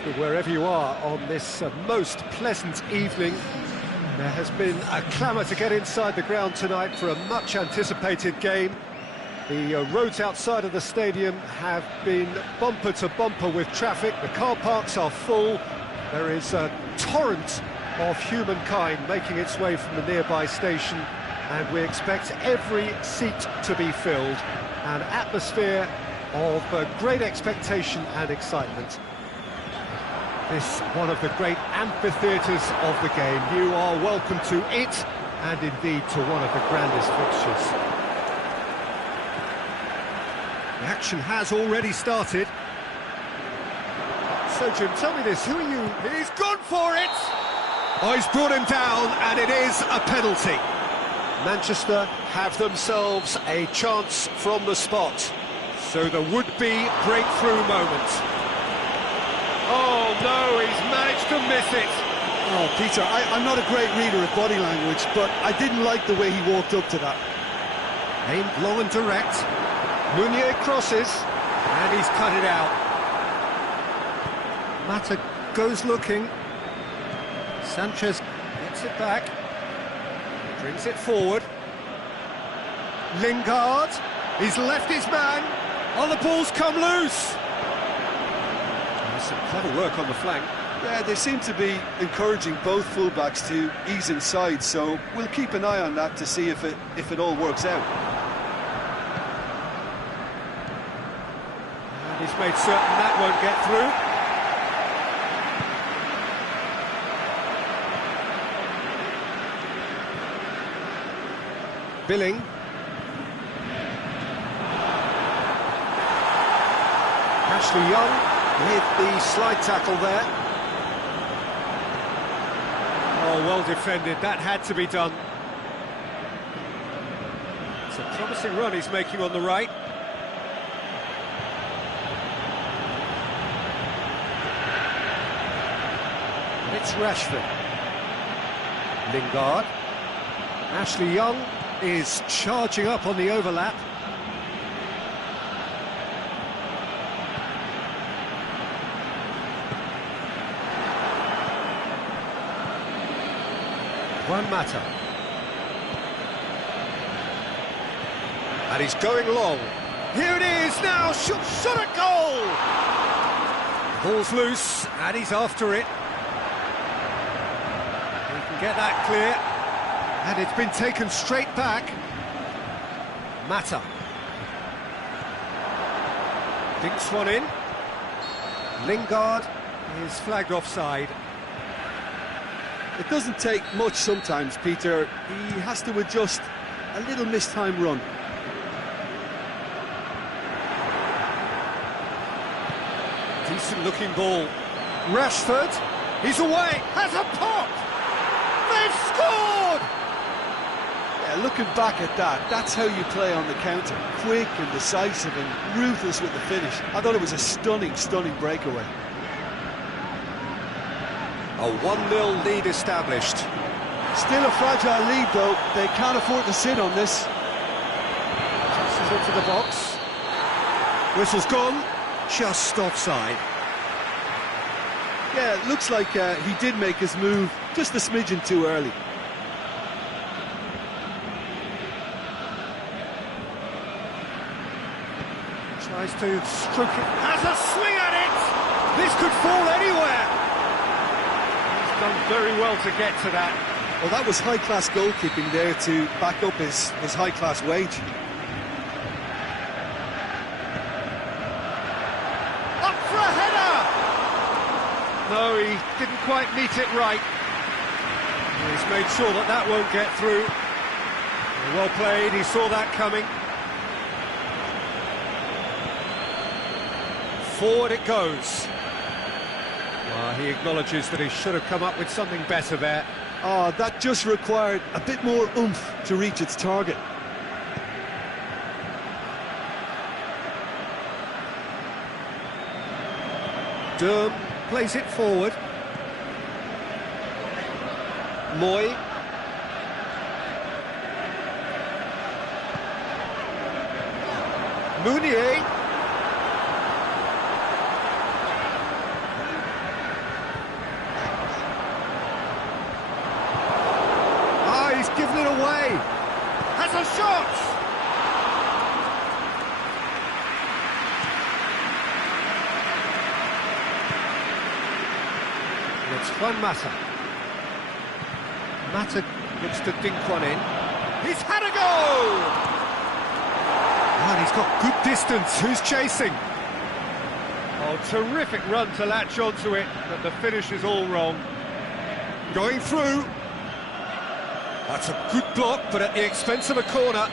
evening, wherever you are, on this most pleasant evening. There has been a clamour to get inside the ground tonight for a much-anticipated game. The roads outside of the stadium have been bumper to bumper with traffic. The car parks are full. There is a torrent of humankind making its way from the nearby station, and we expect every seat to be filled. An atmosphere of great expectation and excitement. This one of the great amphitheatres of the game. You are welcome to it, and indeed to one of the grandest fixtures. The action has already started. So, Jim, tell me this, who are you? He's gone for it! Oh, he's brought him down, and it is a penalty. Manchester have themselves a chance from the spot. So the would-be breakthrough moment. Oh, no, he's managed to miss it. Oh, Peter, I'm not a great reader of body language, but I didn't like the way he walked up to that. Aimed long and direct. Meunier crosses, and he's cut it out. Mata goes looking. Sanchez gets it back. Brings it forward. Lingard, he's left his man. Oh, the ball's come loose. There's some clever work on the flank. Yeah, they seem to be encouraging both fullbacks to ease inside, so we'll keep an eye on that to see if it all works out. And he's made certain that won't get through. Billing. Ashley Young with the slide tackle there. Oh, well defended, that had to be done. It's a promising run he's making on the right. And it's Rashford. Lingard. Ashley Young is charging up on the overlap. Juan Mata. And he's going long. Here it is now, shot at goal! Ball's loose, and he's after it. He can get that clear. And it's been taken straight back. Mata. Dinks one in. Lingard is flagged offside. It doesn't take much sometimes, Peter. He has to adjust a little mistime run. Decent looking ball. Rashford, he's away, has a pop! They've scored! Yeah, looking back at that, that's how you play on the counter. Quick and decisive and ruthless with the finish. I thought it was a stunning, stunning breakaway. A 1-0 lead established. Still a fragile lead, though. They can't afford to sit on this. Passes into the box. Whistle's gone. Just offside. Yeah, it looks like he did make his move just a smidgen too early. Tries to stroke it. Has a swing at it! This could fall anywhere! Done very well to get to that. Well, that was high-class goalkeeping there to back up his high-class wage. Up for a header! No, he didn't quite meet it right. He's made sure that that won't get through. Well played, he saw that coming. Forward it goes. He acknowledges that he should have come up with something better there. Oh, that just required a bit more oomph to reach its target. Durham plays it forward. Moy. Meunier. Juan Mata. Mata looks to dink one in. He's had a go! And he's got good distance. Who's chasing? Oh, terrific run to latch onto it, but the finish is all wrong. Going through. That's a good block, but at the expense of a corner.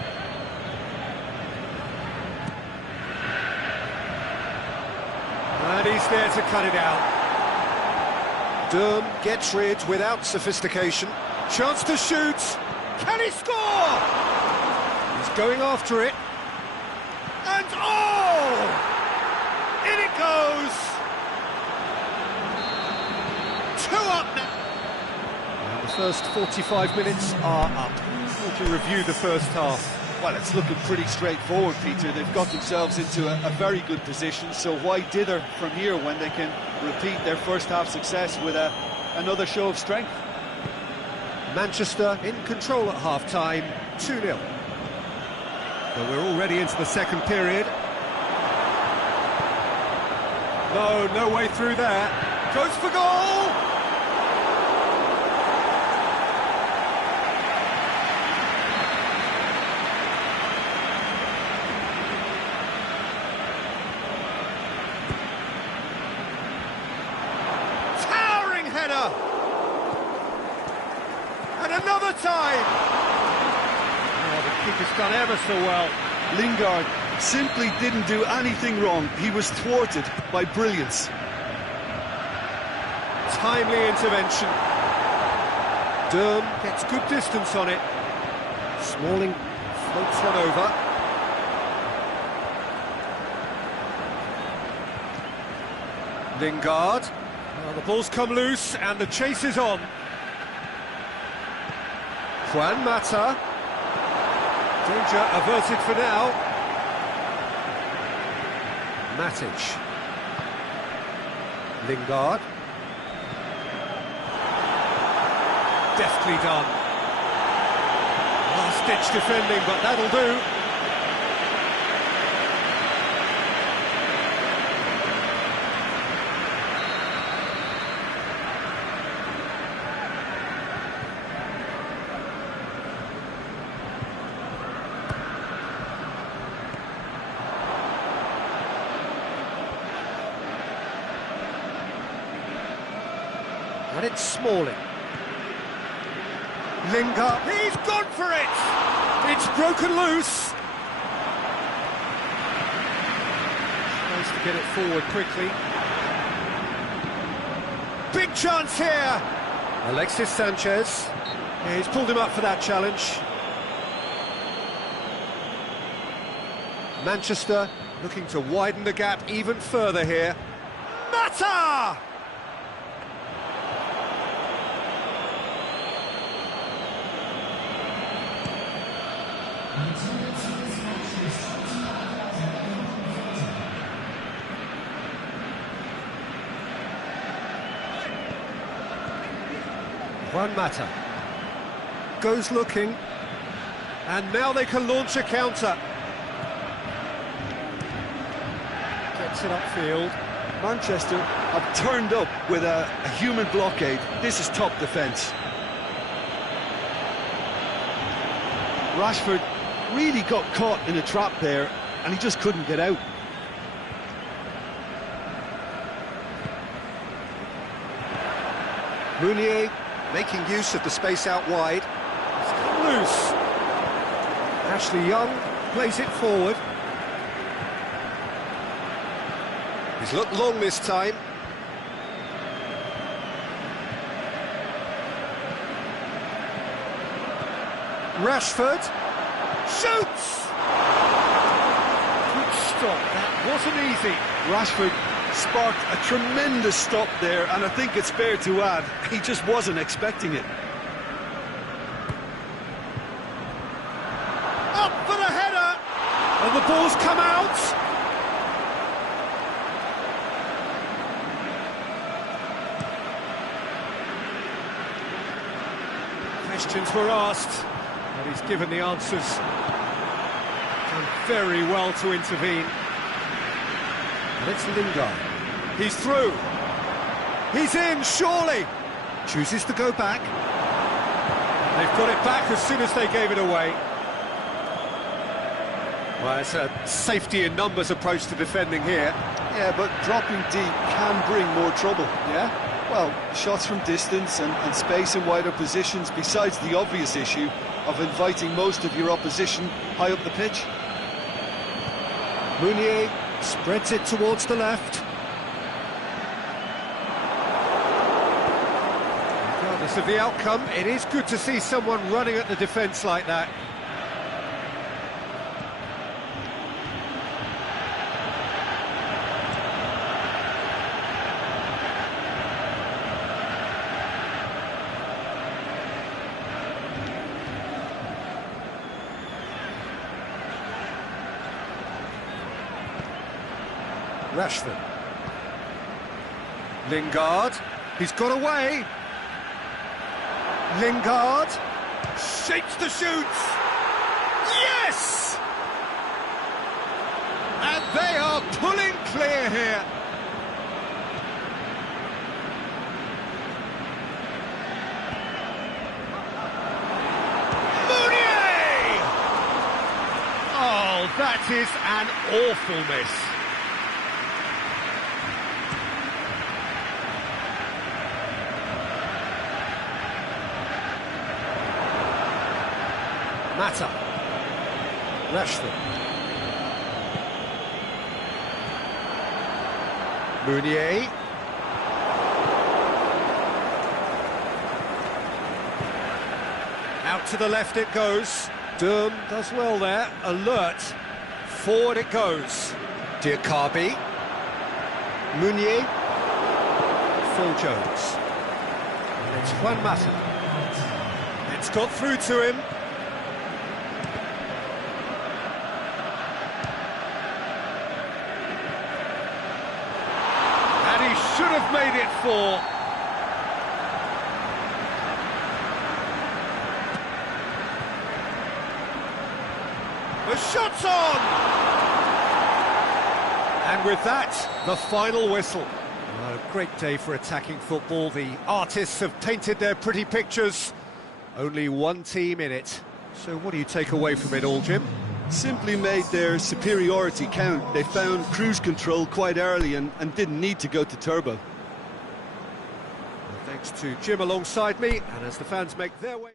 And he's there to cut it out. Durm gets rid without sophistication. Chance to shoot. Can he score? He's going after it. And oh! In it goes! 2 up now. And the first 45 minutes are up. How do you review the first half? Well, it's looking pretty straightforward, Peter. They've got themselves into a very good position, so why dither from here when they can repeat their first half success with another show of strength? Manchester in control at half-time, 2-0. But we're already into the second period. No way through there. Goes for goal! Towering header! And another time! Oh, the kick has done ever so well. Lingard simply didn't do anything wrong. He was thwarted by brilliance. Timely intervention. Durm gets good distance on it. Smalling floats one over. Lingard. Oh, the ball's come loose and the chase is on. Juan Mata. Danger averted for now. Matic. Lingard. Deftly done. Last-ditch defending, but that'll do. And it's Smalling. Lingard, he's gone for it! It's broken loose! Tries to get it forward quickly. Big chance here! Alexis Sanchez. Yeah, he's pulled him up for that challenge. Manchester looking to widen the gap even further here. Mata! Juan Mata goes looking, and now they can launch a counter. Gets it upfield. Manchester have turned up with a human blockade. This is top defence. Rashford really got caught in a trap there, and he just couldn't get out. Meunier making use of the space out wide. It's come loose. Ashley Young plays it forward. He's looked long this time. Rashford shoots! Good stop, that wasn't easy. Rashford sparked a tremendous stop there, and I think it's fair to add, he just wasn't expecting it. Up for the header! And the ball's come out! Questions were asked, but he's given the answers. Done very well to intervene. And it's Lingard. He's through. He's in, surely. Chooses to go back. They've got it back as soon as they gave it away. Well, it's a safety in numbers approach to defending here. Yeah, but dropping deep can bring more trouble, yeah? Well, shots from distance and space in wider positions, besides the obvious issue of inviting most of your opposition high up the pitch. Meunier spreads it towards the left. Regardless of the outcome, it is good to see someone running at the defence like that. Rashford. Lingard. He's got away. Lingard. Shapes the shoots. Yes! And they are pulling clear here. Meunier! Oh, that is an awful miss. Mata. Rashford. Meunier. Out to the left it goes. Durm does well there. Alert. Forward it goes. Diakabi. Meunier. Phil Jones. And it's Juan Mata. It's got through to him. Should have made it 4. The shot's on! And with that, the final whistle. A great day for attacking football. The artists have painted their pretty pictures. Only one team in it. So what do you take away from it all, Jim? Simply made their superiority count. They found cruise control quite early and didn't need to go to turbo. Well, thanks to Jim alongside me, and as the fans make their way...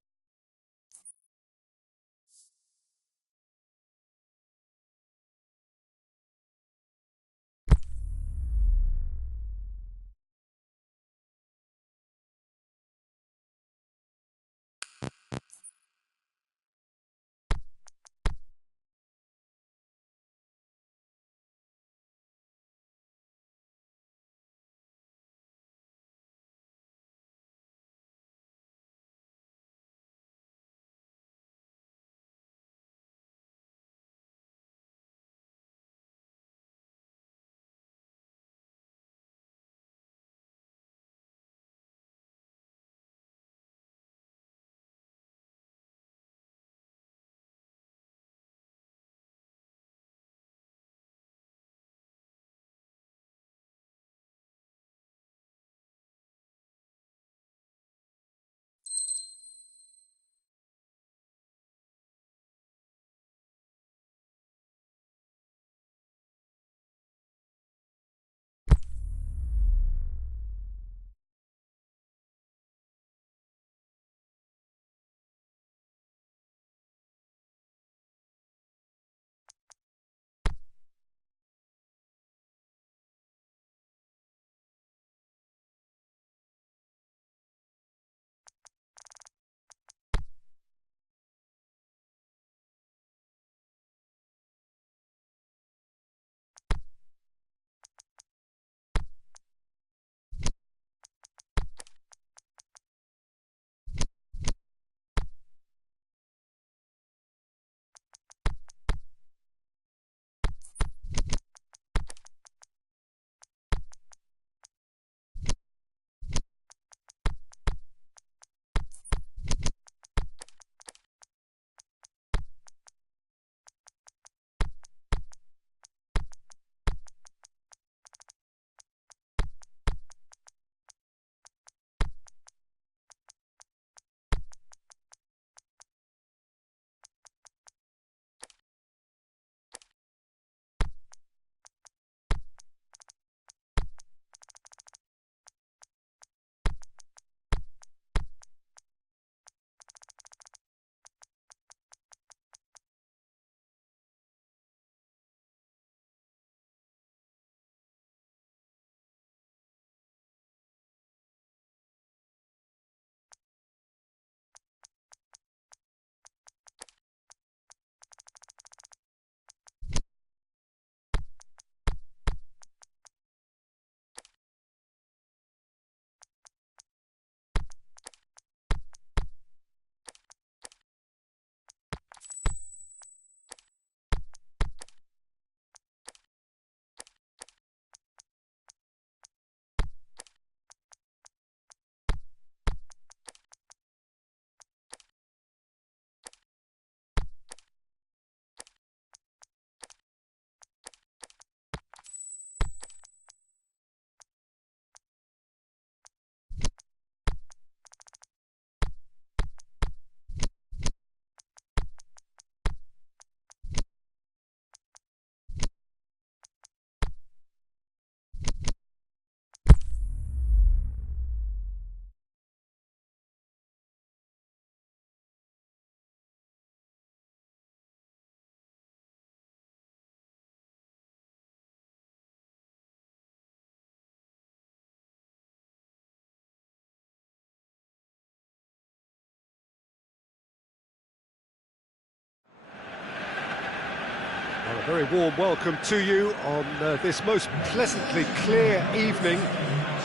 Well, a very warm welcome to you on this most pleasantly clear evening.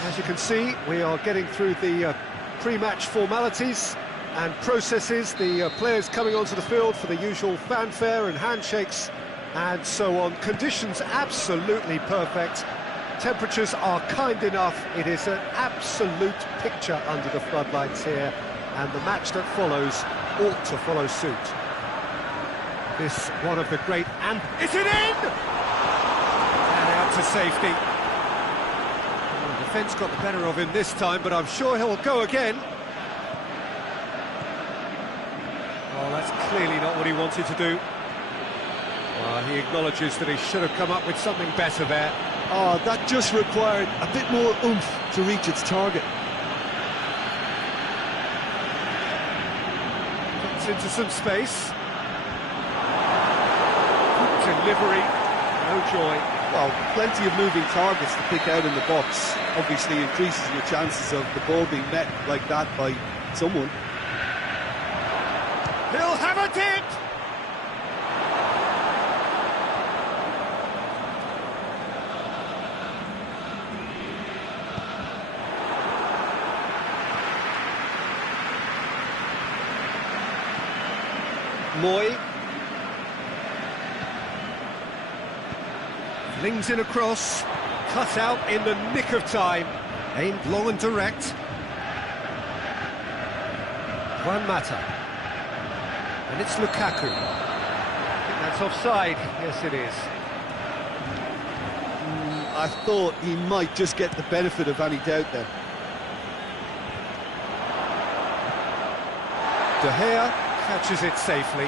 As you can see, we are getting through the pre-match formalities and processes, the players coming onto the field for the usual fanfare and handshakes and so on. Conditions absolutely perfect. Temperatures are kind enough. It is an absolute picture under the floodlights here, and the match that follows ought to follow suit. This one of the great, and is it in? And out to safety. Well, the defence got the better of him this time, but I'm sure he'll go again. Oh, that's clearly not what he wanted to do. Well, he acknowledges that he should have come up with something better there. Oh, that just required a bit more oomph to reach its target. Gets into some space. Delivery, no joy. Well, plenty of moving targets to pick out in the box. Obviously increases your chances of the ball being met like that by someone. He'll have a hit! Moy. Flings in across, cut out in the nick of time, aimed long and direct. Juan Mata, and it's Lukaku. I think that's offside. Yes, it is. I thought he might just get the benefit of any doubt there. De Gea catches it safely.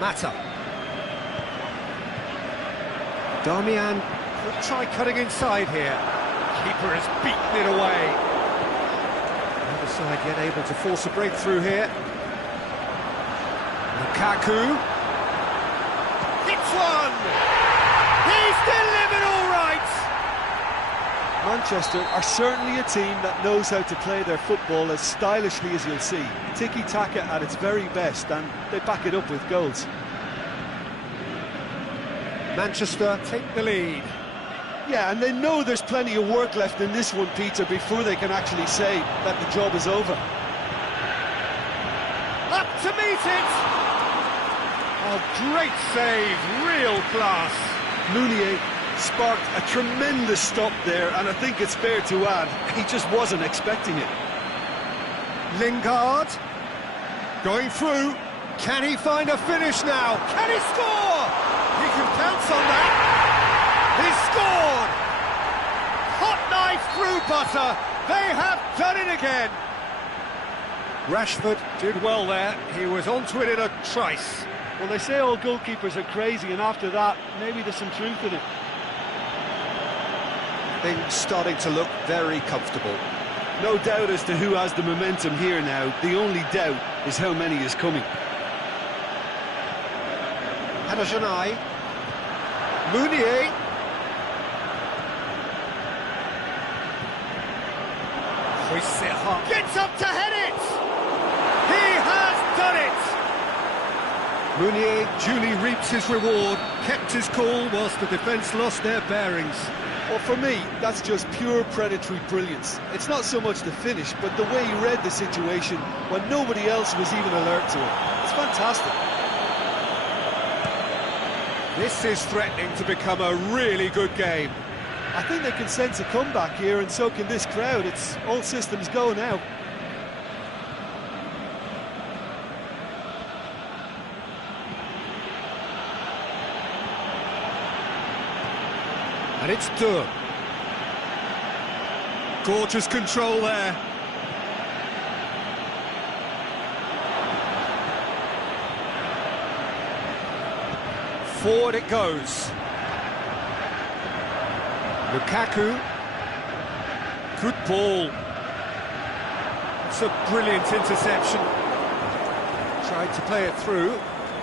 Mata. Darmian will try cutting inside here. Keeper has beaten it away. The other side yet able to force a breakthrough here. Lukaku. Hits one! He's delivered all right! Manchester are certainly a team that knows how to play their football as stylishly as you'll see. Tiki-taka at its very best, and they back it up with goals. Manchester take the lead. Yeah, and they know there's plenty of work left in this one, Peter, before they can actually say that the job is over. Up to meet it! Oh, great save, real class. Meunier sparked a tremendous stop there, and I think it's fair to add, he just wasn't expecting it. Lingard, going through, can he find a finish now? Can he score? He can pounce on that. He scored! Hot knife through butter, they have done it again. Rashford did well there, he was onto it in a trice. Well, they say all goalkeepers are crazy, and after that, maybe there's some truth in it. Things starting to look very comfortable. No doubt as to who has the momentum here now. The only doubt is how many is coming. Hanajanai. Meunier. Hoists it up. Gets up to head it! He has done it! Meunier duly reaps his reward, kept his cool whilst the defence lost their bearings. Well, for me, that's just pure predatory brilliance. It's not so much the finish, but the way he read the situation when nobody else was even alert to it. It's fantastic. This is threatening to become a really good game. I think they can sense a comeback here, and so can this crowd. It's all systems go now. And it's done. Gorgeous control there. Forward it goes. Lukaku. Good ball. It's a brilliant interception. Tried to play it through.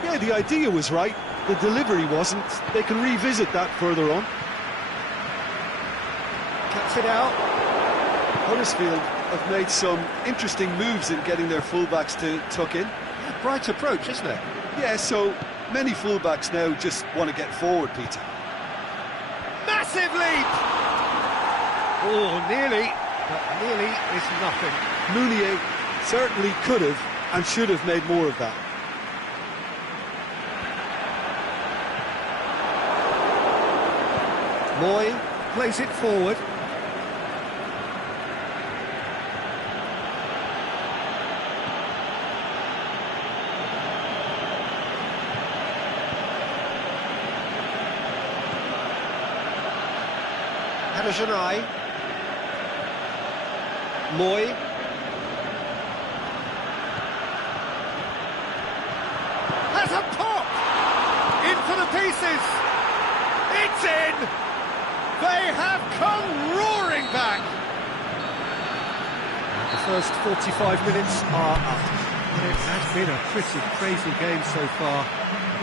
Yeah, the idea was right. The delivery wasn't. They can revisit that further on. Cuts it out. Huddersfield have made some interesting moves in getting their fullbacks to tuck in. Yeah, bright approach, isn't it? Yeah, so many fullbacks now just want to get forward, Peter. Massive leap! Oh, nearly, but nearly is nothing. Mounier certainly could have and should have made more of that. Moy plays it forward. Hadajanai. Moy. Has a pop! In for the pieces! It's in! They have come roaring back! The first 45 minutes are up. It has been a pretty crazy game so far.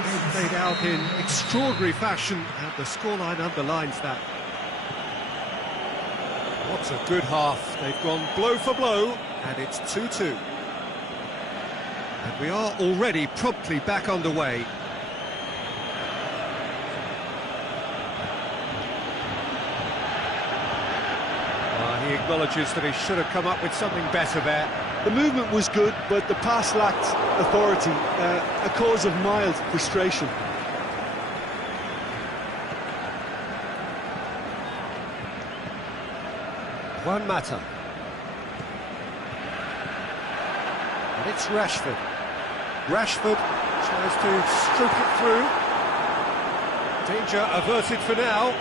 They've played out in extraordinary fashion, and the scoreline underlines that. What a good half. They've gone blow for blow, and it's 2-2. And we are already promptly back underway. He acknowledges that he should have come up with something better there. The movement was good, but the pass lacked authority, a cause of mild frustration. One matter. And it's Rashford. Rashford tries to stroke it through. Danger averted for now.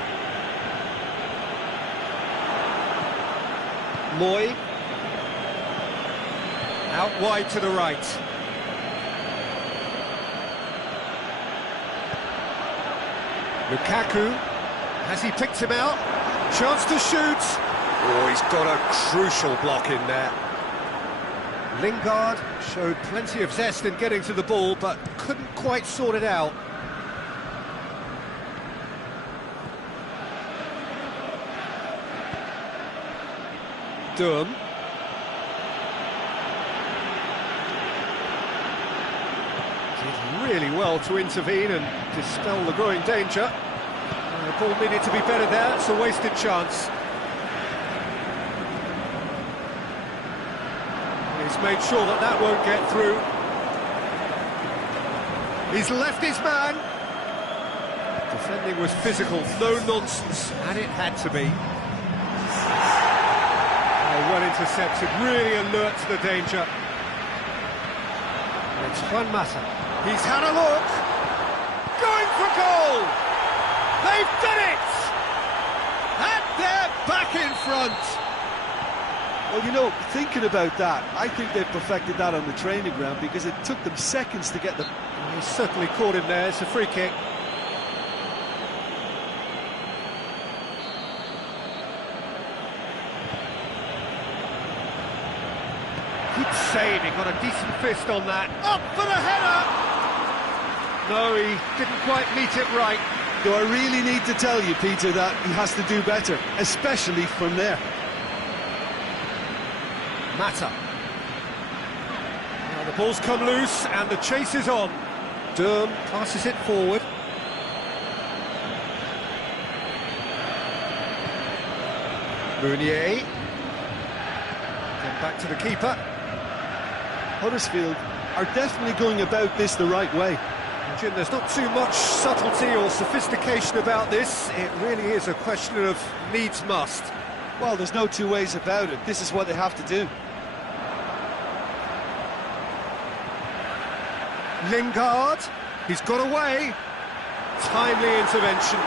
Moy. Out wide to the right. Lukaku. Has he picked him out? Chance to shoot. Oh, he's got a crucial block in there. Lingard showed plenty of zest in getting to the ball, but couldn't quite sort it out. Durham. Did really well to intervene and dispel the growing danger. The ball needed to be better there, it's a wasted chance. He's made sure that that won't get through. He's left his man. Defending was physical, no nonsense, and it had to be. Well intercepted, really alert to the danger. It's Juan Mata. He's had a look. Going for goal! They've done it! And they're back in front! Well, you know, thinking about that, I think they perfected that on the training ground because it took them seconds to get the... He's certainly caught him there, it's a free kick. Good save, he got a decent fist on that. Up for the header! No, he didn't quite meet it right. Do I really need to tell you, Peter, that he has to do better, especially from there? Mata. Now the ball's come loose and the chase is on. Durham passes it forward. Mounier. Then back to the keeper. Huddersfield are definitely going about this the right way. Jim, there's not too much subtlety or sophistication about this. It really is a question of needs must. Well, there's no two ways about it. This is what they have to do. Lingard, he's got away. Timely intervention.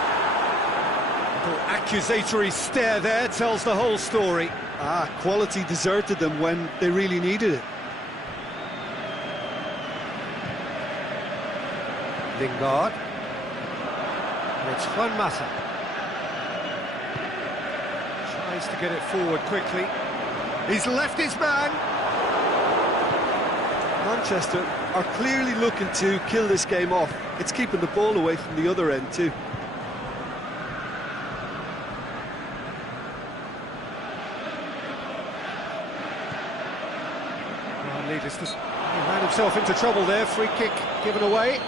Little accusatory stare there tells the whole story. Quality deserted them when they really needed it. Lingard. And it's Juan Mata. Tries to get it forward quickly. He's left his man. Manchester are clearly looking to kill this game off. It's keeping the ball away from the other end too. Needless to say, he ran himself into trouble there. Free kick given away.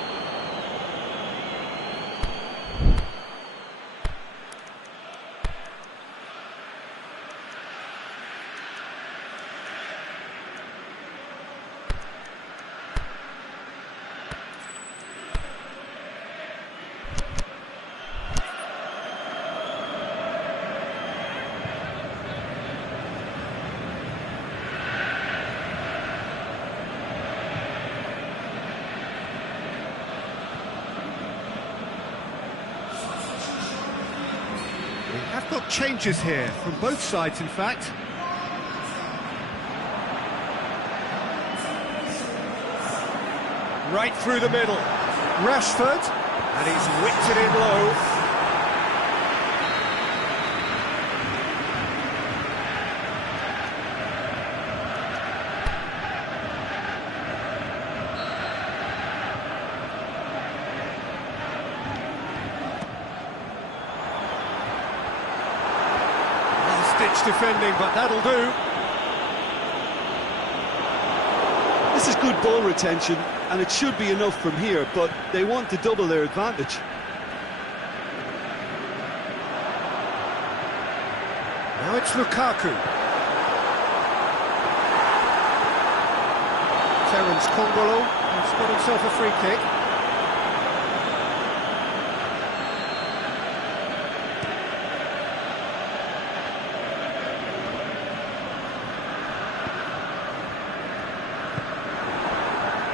We have got changes here, from both sides in fact. Right through the middle. Rashford, and he's whipped it in low. Ditch defending, but that'll do. This is good ball retention, and it should be enough from here, but they want to double their advantage. Now it's Lukaku. Terence Kongolo has got himself a free kick.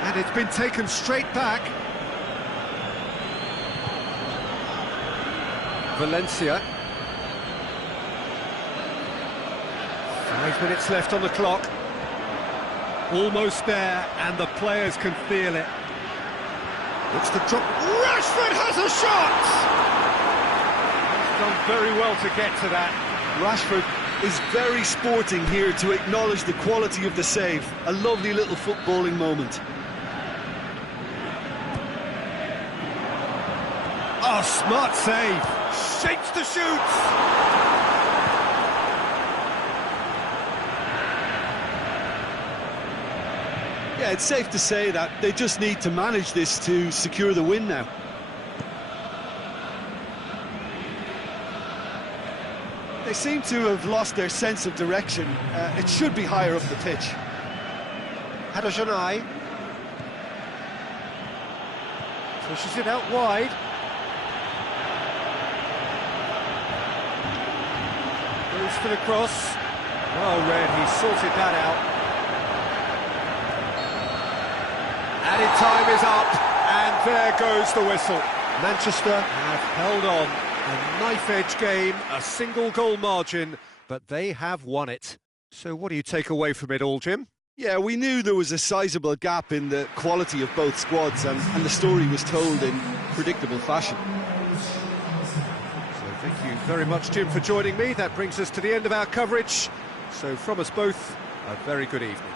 And it's been taken straight back. Valencia. 5 minutes left on the clock. Almost there, and the players can feel it. It's the drop. Rashford has a shot! He's done very well to get to that. Rashford is very sporting here to acknowledge the quality of the save. A lovely little footballing moment. Oh, smart save. Shapes to shoot. Yeah, it's safe to say that they just need to manage this to secure the win now. They seem to have lost their sense of direction. It should be higher up the pitch. Hadajanai pushes it out wide. Goes for the cross. Well read, he sorted that out. Added time is up, and there goes the whistle. Manchester have held on. A knife-edge game, a single goal margin, but they have won it. So what do you take away from it all, Jim? Yeah, we knew there was a sizable gap in the quality of both squads, and the story was told in predictable fashion. So thank you very much, Jim, for joining me. That brings us to the end of our coverage. So from us both, a very good evening.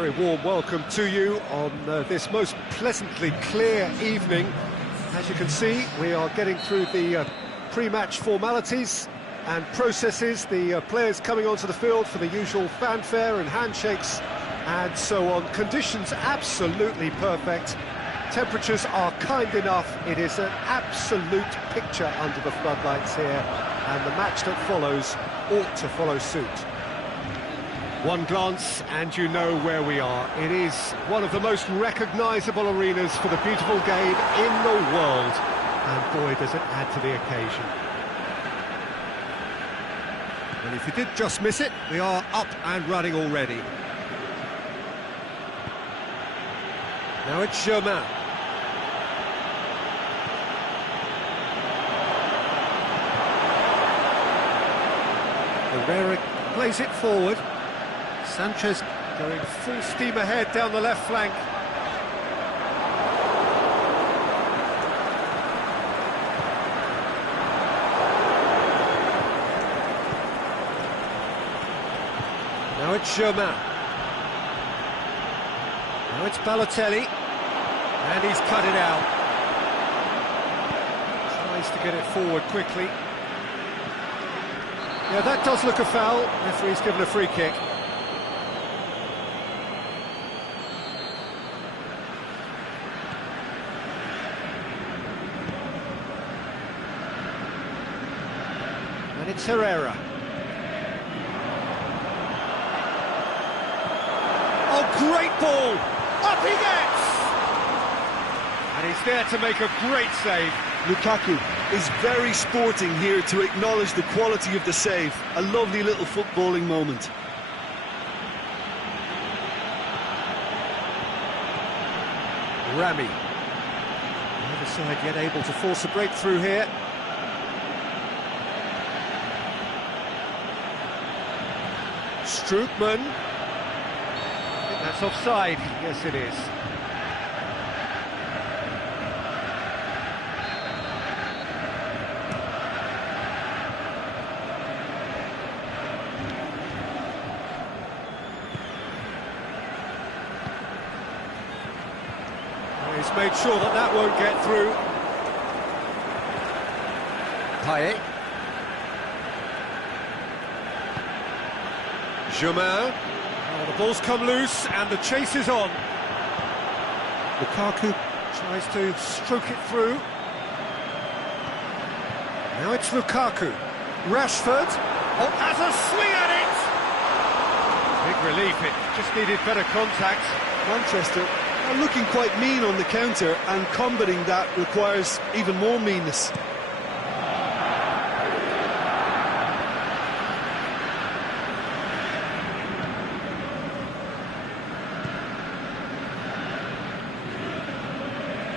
Very warm welcome to you on this most pleasantly clear evening. As you can see, we are getting through the pre-match formalities and processes, the players coming onto the field for the usual fanfare and handshakes and so on. Conditions absolutely perfect. Temperatures are kind enough. It is an absolute picture under the floodlights here, and the match that follows ought to follow suit. One glance and you know where we are. It is one of the most recognisable arenas for the beautiful game in the world. And boy, does it add to the occasion. And if you did just miss it, we are up and running already. Now it's Germain. Herrera plays it forward. Sanchez going full steam ahead down the left flank. Now it's Germain. Now it's Balotelli. And he's cut it out. Tries to get it forward quickly. Yeah, that does look a foul. Referee's given a free kick. And it's Herrera. Oh, great ball! Up he gets! And he's there to make a great save. Lukaku is very sporting here to acknowledge the quality of the save. A lovely little footballing moment. Rami. The other side yet able to force a breakthrough here. Strootman. I think that's offside. Yes, it is. He's made sure that that won't get through. Payet. Germain. Oh, the ball's come loose and the chase is on. Lukaku tries to stroke it through. Now it's Lukaku. Rashford. Oh, has a swing at it! Big relief, it just needed better contact. Manchester are looking quite mean on the counter, and combating that requires even more meanness.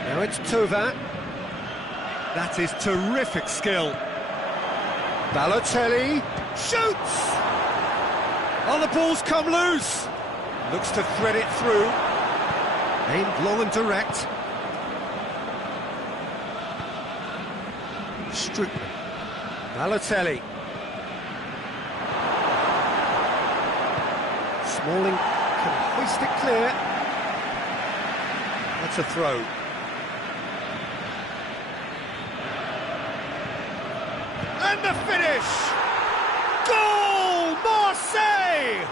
Now it's Thauvin. That is terrific skill. Balotelli shoots! Oh, the ball's come loose. Looks to thread it through. Aimed long and direct. Strootman. Balotelli. Smalling can hoist it clear. That's a throw. And the finish! Goal! Marseille!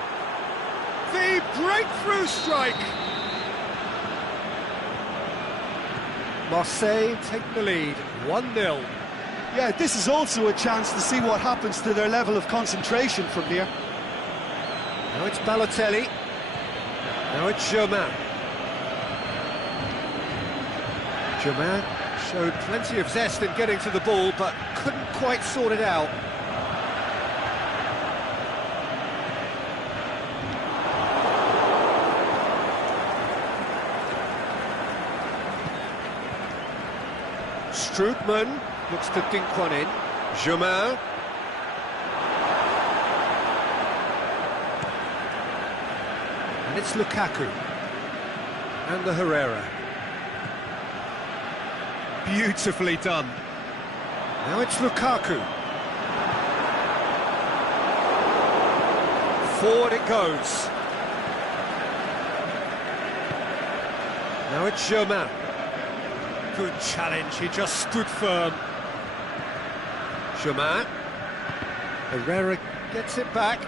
The breakthrough strike! Marseille take the lead, 1-0. Yeah, this is also a chance to see what happens to their level of concentration from here. Now it's Balotelli. Now it's Germain. Germain showed plenty of zest in getting to the ball, but couldn't quite sort it out. Strootman looks to dink one in. Germain. And it's Lukaku. And the Herrera. Beautifully done. Now it's Lukaku. Forward it goes. Now it's Germain. Good challenge, he just stood firm. Germain. Herrera gets it back.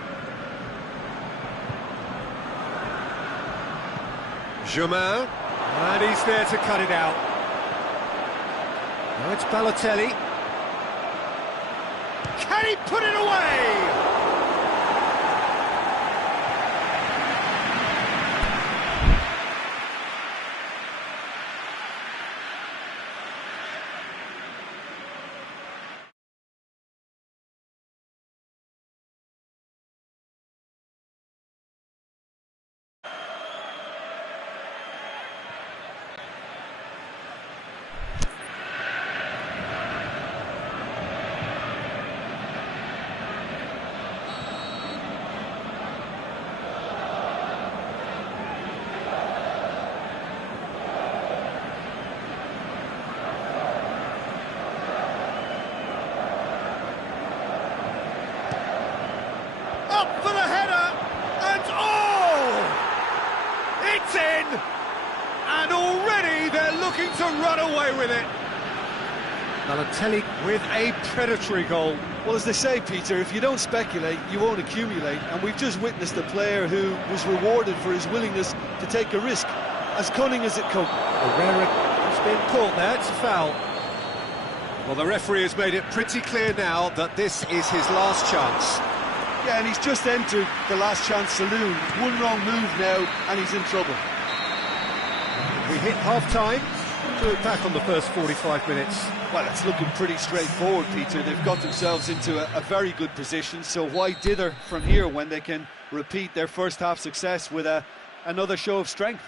Germain. And he's there to cut it out. Now it's Balotelli. Can he put it away? Up for the header, and oh! It's in! And already they're looking to run away with it. Balotelli with a predatory goal. Well, as they say, Peter, if you don't speculate, you won't accumulate. And we've just witnessed a player who was rewarded for his willingness to take a risk, as cunning as it comes. Herrera has been caught there, it's a foul. Well, the referee has made it pretty clear now that this is his last chance. Yeah, and he's just entered the last chance saloon. One wrong move now, and he's in trouble. We hit half-time. To look back on the first 45 minutes. Well, it's looking pretty straightforward, Peter. They've got themselves into a very good position, so why dither from here when they can repeat their first-half success with another show of strength?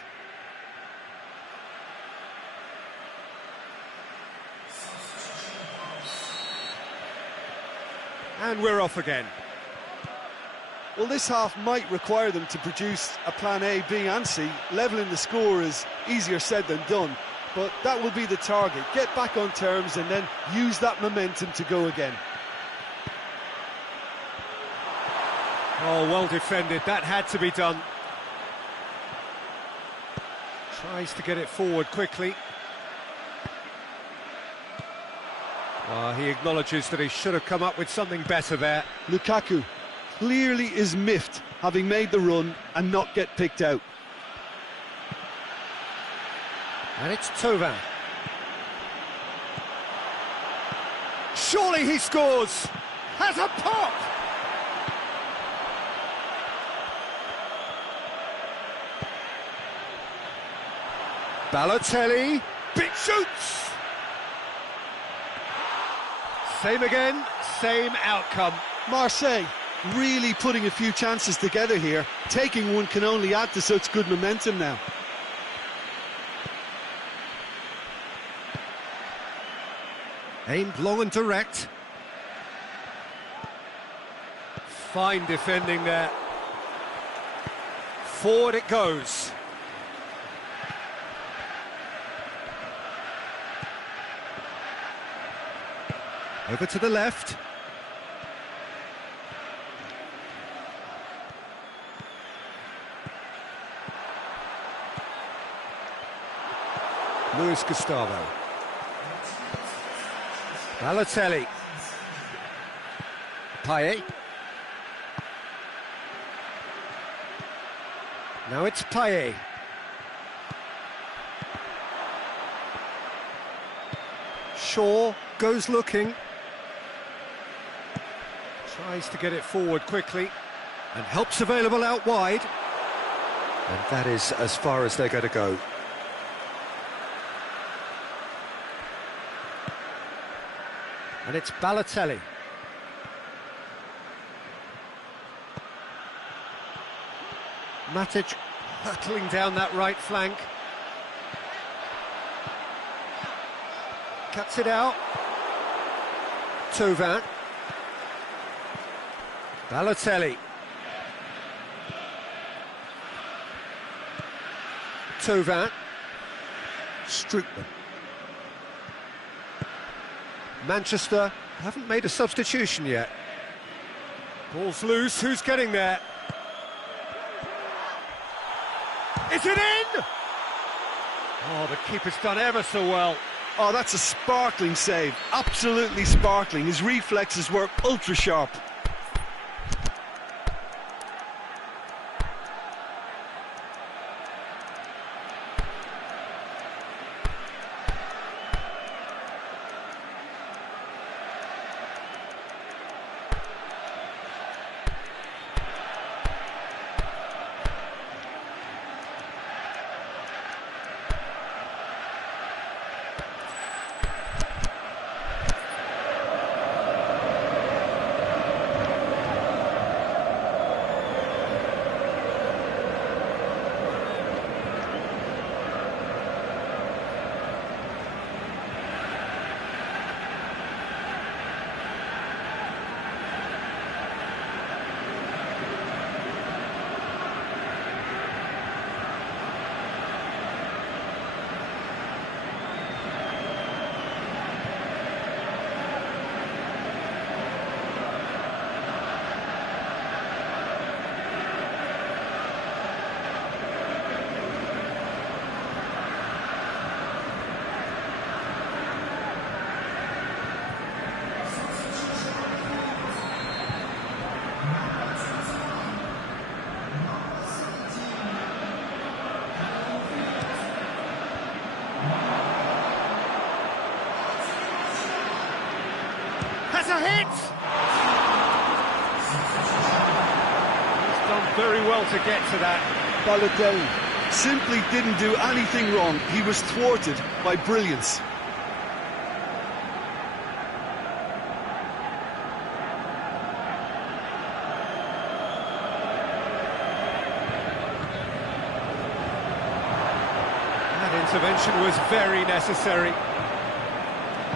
And we're off again. Well, this half might require them to produce a plan A, B and C. Levelling the score is easier said than done, but that will be the target. Get back on terms and then use that momentum to go again. Oh, well defended. That had to be done. Tries to get it forward quickly. He acknowledges that he should have come up with something better there. Lukaku clearly is miffed, having made the run and not get picked out. And it's Thauvin. Surely he scores! Has a pop! Balotelli, big shoots! Same again, same outcome. Marseille really putting a few chances together here. Taking one can only add to such good momentum now. Aimed long and direct. Fine defending there. Forward it goes. Over to the left. Luis Gustavo. Balotelli. Payet. Now it's Payet. Shaw goes looking. Tries to get it forward quickly. And help's available out wide. And that is as far as they're going to go. And it's Balotelli. Matic hurtling down that right flank. Cuts it out. Thauvin. Balotelli. Thauvin. Strootman. Manchester haven't made a substitution yet. Ball's loose, who's getting there? Is it in? Oh, the keeper's done ever so well. Oh, that's a sparkling save. Absolutely sparkling. His reflexes were ultra sharp. Has a hit! He's done very well to get to that. Balotelli simply didn't do anything wrong. He was thwarted by brilliance. That intervention was very necessary.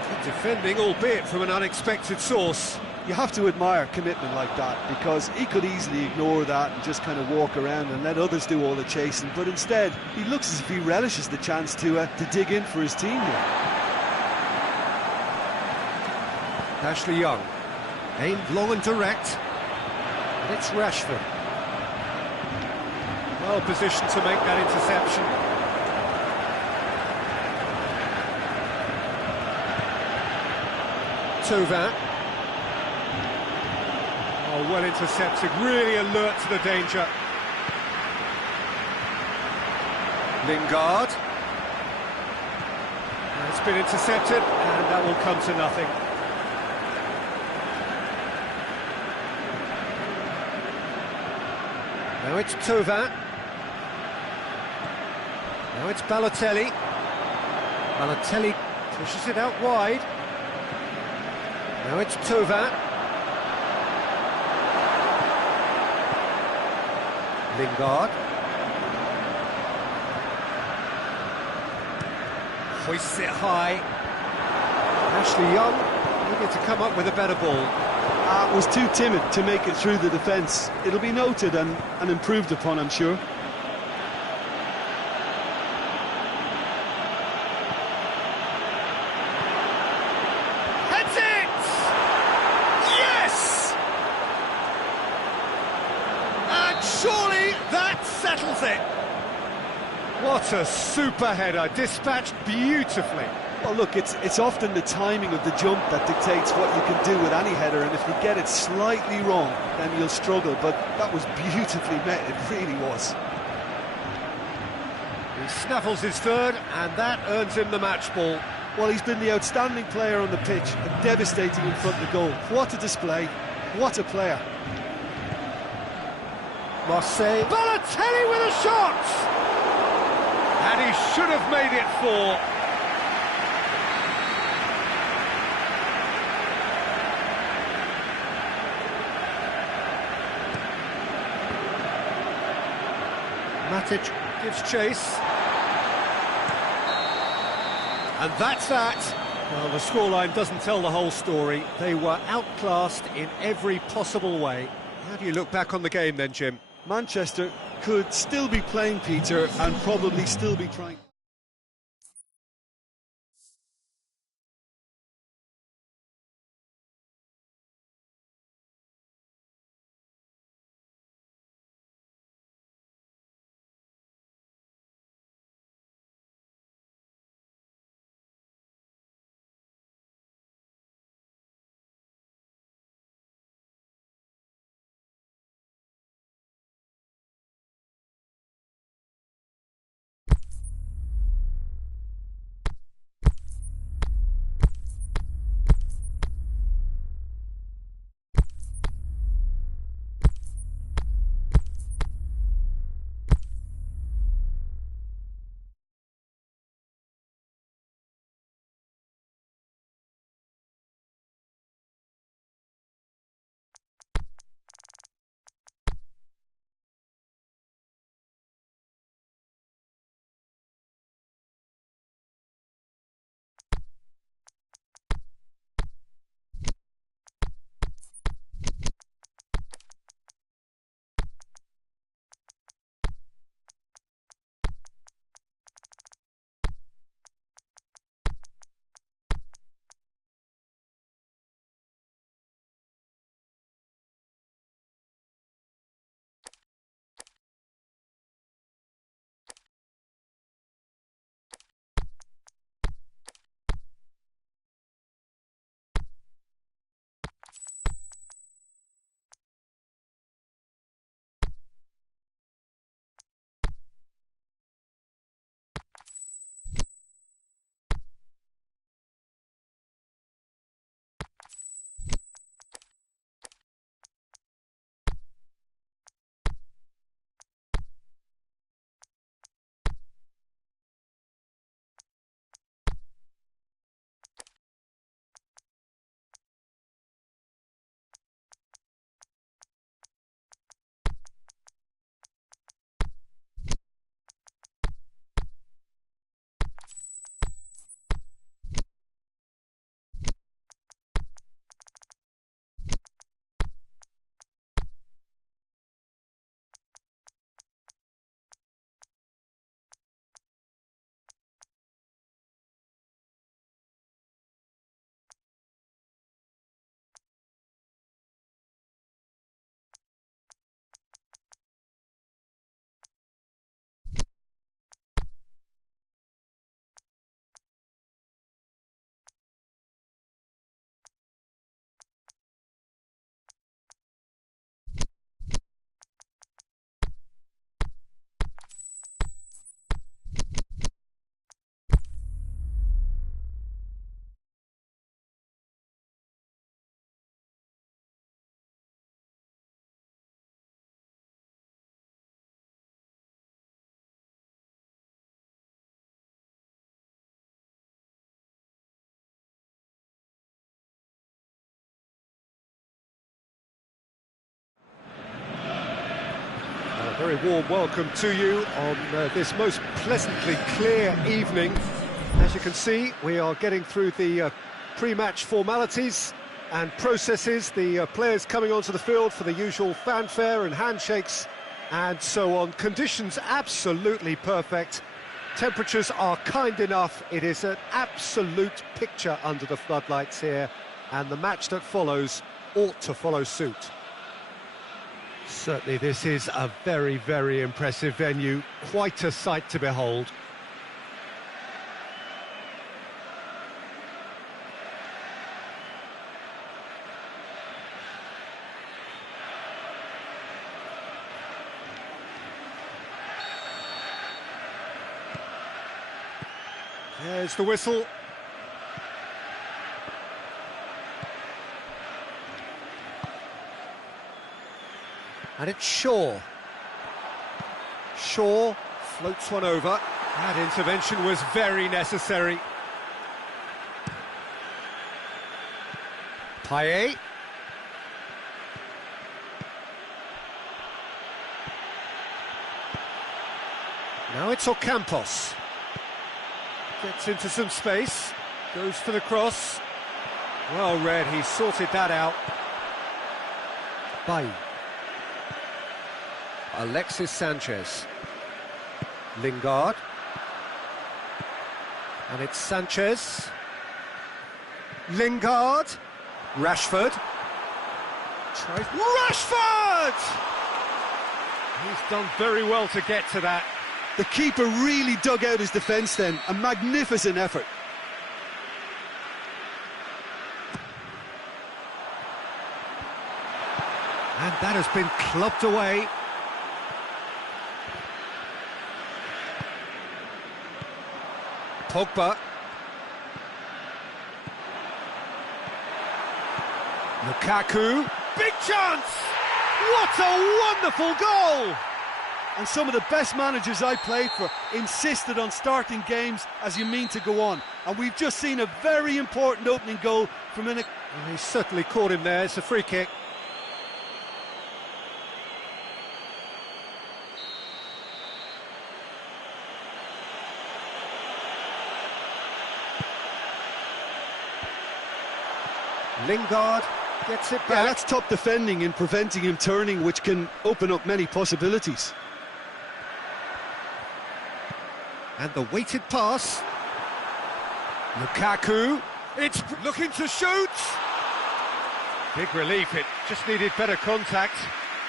Good defending, albeit from an unexpected source. You have to admire commitment like that, because he could easily ignore that and just kind of walk around and let others do all the chasing, but instead he looks as if he relishes the chance to dig in for his team here. Ashley Young, aimed long and direct, and it's Rashford. Well positioned to make that interception. Thauvin. Oh, well intercepted, really alert to the danger. Lingard. It's been intercepted, and that will come to nothing. Now it's Thauvin. Now it's Balotelli. Balotelli pushes it out wide. Now it's Thauvin. Lingard. Hoists it high. Ashley Young needed to come up with a better ball. Was too timid to make it through the defence. It'll be noted and improved upon, I'm sure. Heads it! Yes! And surely that settles it. What a super header, dispatched beautifully. Well, look, it's often the timing of the jump that dictates what you can do with any header, and if you get it slightly wrong, then you'll struggle, but that was beautifully met, it really was. He snaffles his third, and that earns him the match ball. Well, he's been the outstanding player on the pitch, and devastating in front of the goal. What a display, what a player. Marseille. Balotelli with a shot! And he should have made it 4. Matic gives chase. And that's that. Well, the scoreline doesn't tell the whole story. They were outclassed in every possible way. How do you look back on the game then, Jim? Manchester could still be playing, Peter, and probably still be trying. very warm welcome to you on this most pleasantly clear evening. As you can see, we are getting through the pre-match formalities and processes, the players coming onto the field for the usual fanfare and handshakes and so on. Conditions absolutely perfect. Temperatures are kind enough. It is an absolute picture under the floodlights here, and the match that follows ought to follow suit. Certainly this is a very, very impressive venue, quite a sight to behold. There's the whistle. And it's Shaw. Shaw floats one over. That intervention was very necessary. Payet. Now it's Ocampos. Gets into some space. Goes for the cross. Well read, he sorted that out. Bailly. Alexis Sanchez. Lingard. And it's Sanchez. Lingard. Rashford. Rashford! He's done very well to get to that. The keeper really dug out his defence then. A magnificent effort. And that has been clubbed away. Pogba. Lukaku. Big chance! What a wonderful goal! And some of the best managers I played for insisted on starting games as you mean to go on. And we've just seen a very important opening goal from an... He certainly caught him there. It's a free kick. Lingard gets it back. Yeah, that's top defending and preventing him turning, which can open up many possibilities. And the weighted pass. Lukaku. It's looking to shoot. Big relief, it just needed better contact.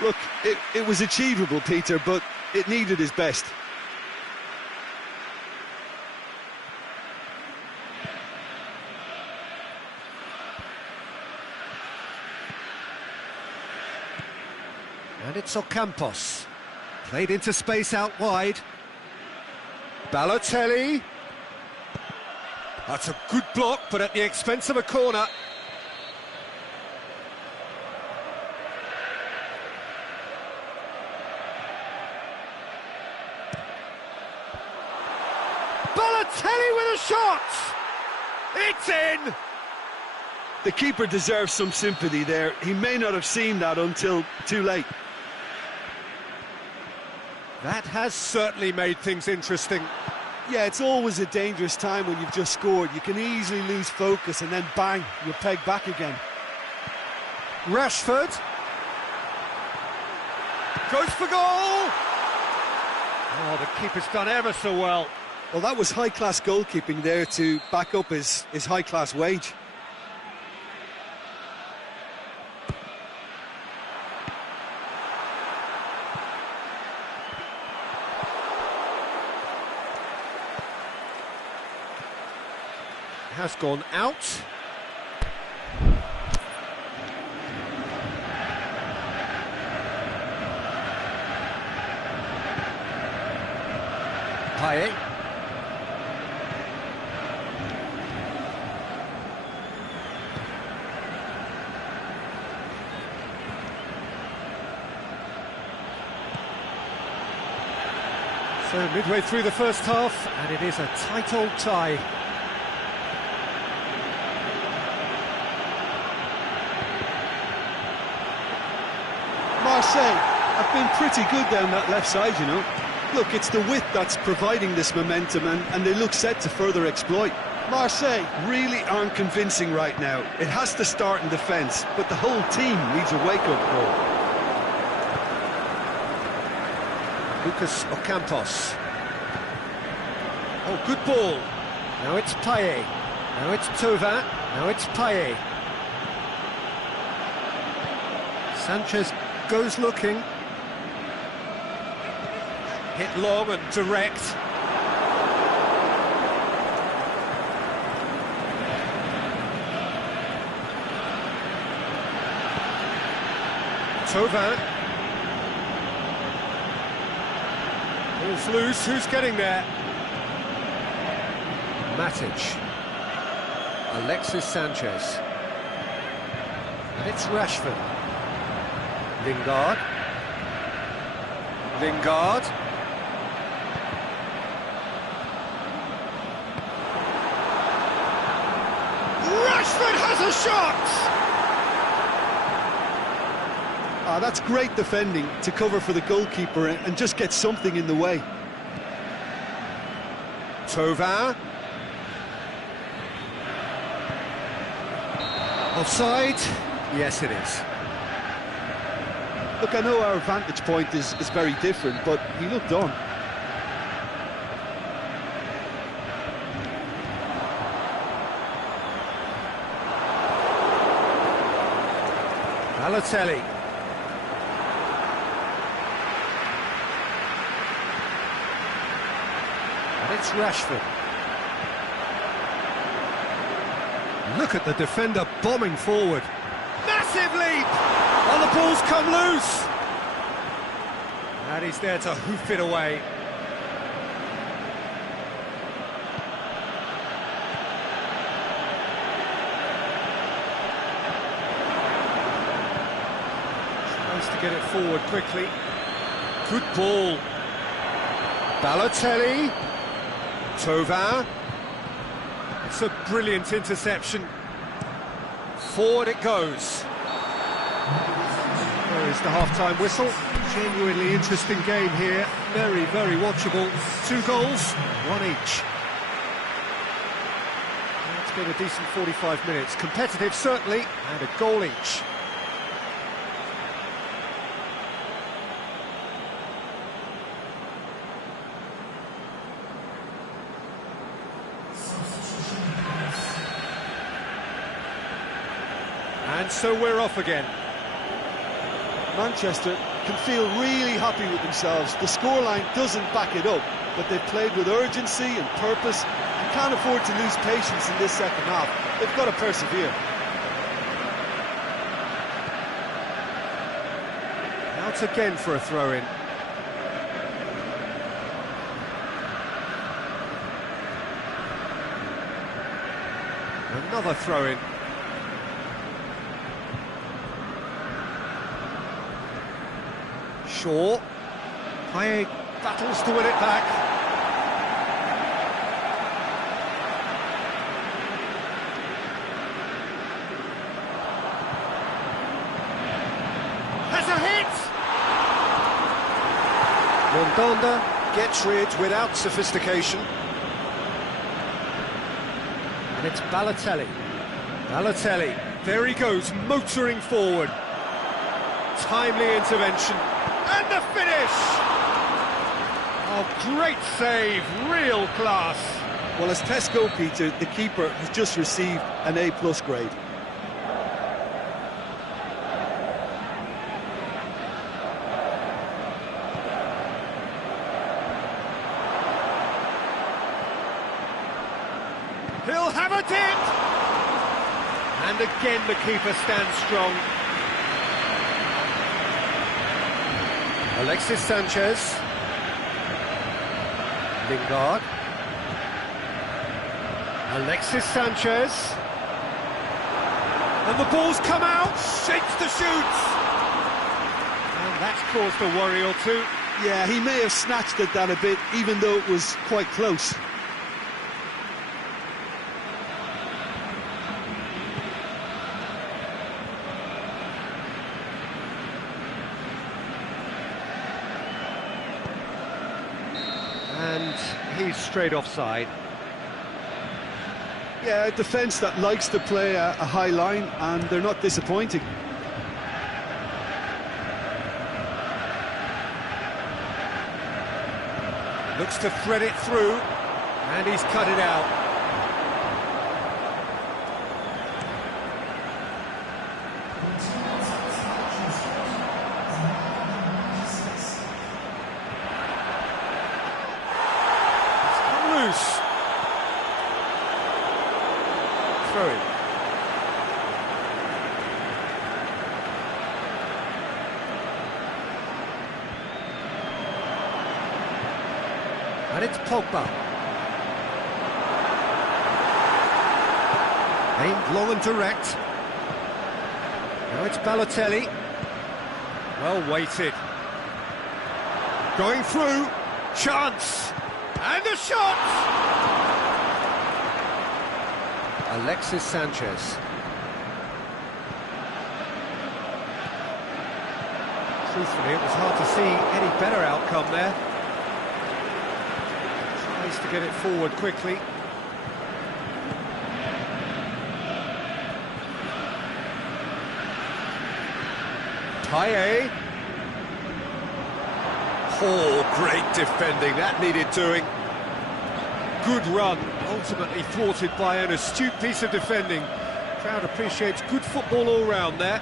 Look, it was achievable, Peter, but it needed his best. And it's Ocampos. Played into space out wide. Balotelli. That's a good block, but at the expense of a corner. Balotelli with a shot! It's in! The keeper deserves some sympathy there. He may not have seen that until too late. That has certainly made things interesting. Yeah, it's always a dangerous time when you've just scored. You can easily lose focus and then bang, you're pegged back again. Rashford. Goes for goal! Oh, the keeper's done ever so well. Well, that was high-class goalkeeping there to back up his high-class wage. Has gone out. Payet. So midway through the first half, and it is a tight old tie. Marseille have They've been pretty good down that left side, you know. Look, it's the width that's providing this momentum, and they look set to further exploit. Marseille really aren't convincing right now. It has to start in defence, but the whole team needs a wake-up call. Lucas Ocampos. Oh, good ball. Now it's Payet. Now it's Thauvin. Now it's Payet. Sanchez goes looking. Hit long and direct. Thauvin. Ball's loose, who's getting there? Matic. Alexis Sanchez. And it's Rashford. Lingard. Lingard. Rashford has a shot! That's great defending to cover for the goalkeeper and just get something in the way. Thauvin. Offside? Yes, it is. Look, I know our vantage point is very different, but he looked on. Balotelli. And it's Rashford. Look at the defender bombing forward. Massive leap! Oh, the ball's come loose! And he's there to hoof it away. Tries to get it forward quickly. Good ball. Balotelli. Thauvin. It's a brilliant interception. Forward it goes. There is the half-time whistle. Genuinely interesting game here. Very, very watchable. 2 goals, 1 each. It's been a decent 45 minutes. Competitive, certainly, and a goal each. And so we're off again. Manchester can feel really happy with themselves. The scoreline doesn't back it up, but they've played with urgency and purpose and can't afford to lose patience in this second half. They've got to persevere. Out again for a throw-in. Another throw-in. Shaw. Payet battles to win it back. Has a hit! Mondonda gets rid without sophistication. And it's Balotelli. Balotelli, there he goes, motoring forward. Timely intervention. And the finish! Oh, great save, real class. Well, as Tesco, Peter, the keeper has just received an A+ grade. He'll have it in! And again the keeper stands strong. Alexis Sanchez. Lingard. Alexis Sanchez. And the ball's come out, shakes the shoots. And that's caused a worry or two. Yeah, he may have snatched at that a bit, even though it was quite close. And he's straight offside. Yeah, a defence that likes to play a high line, and they're not disappointing. Looks to thread it through, and he's cut it out. It's come loose. Throw it. And it's Pogba. Aimed long and direct. Now it's Balotelli. Well weighted. Going through. Chance. And a shot! Alexis Sanchez. Truthfully, it was hard to see any better outcome there. Tries to get it forward quickly. Payet. Oh, great defending, that needed doing. Good run, ultimately thwarted by an astute piece of defending. Crowd appreciates good football all round there.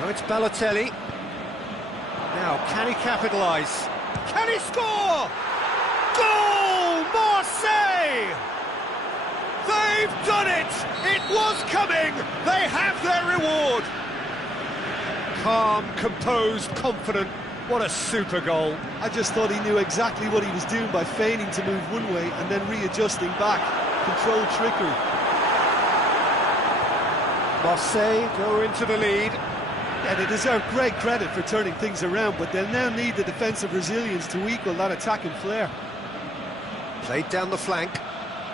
Now it's Balotelli. Now, can he capitalise? Can he score? Goal! Marseille! They've done it! It was coming! They have their reward! Calm, composed, confident. What a super goal. I just thought he knew exactly what he was doing by feigning to move one way and then readjusting back. Controlled trickery. Marseille go into the lead. Yeah, they deserve great credit for turning things around, but they'll now need the defensive resilience to equal that attacking flair. Played down the flank.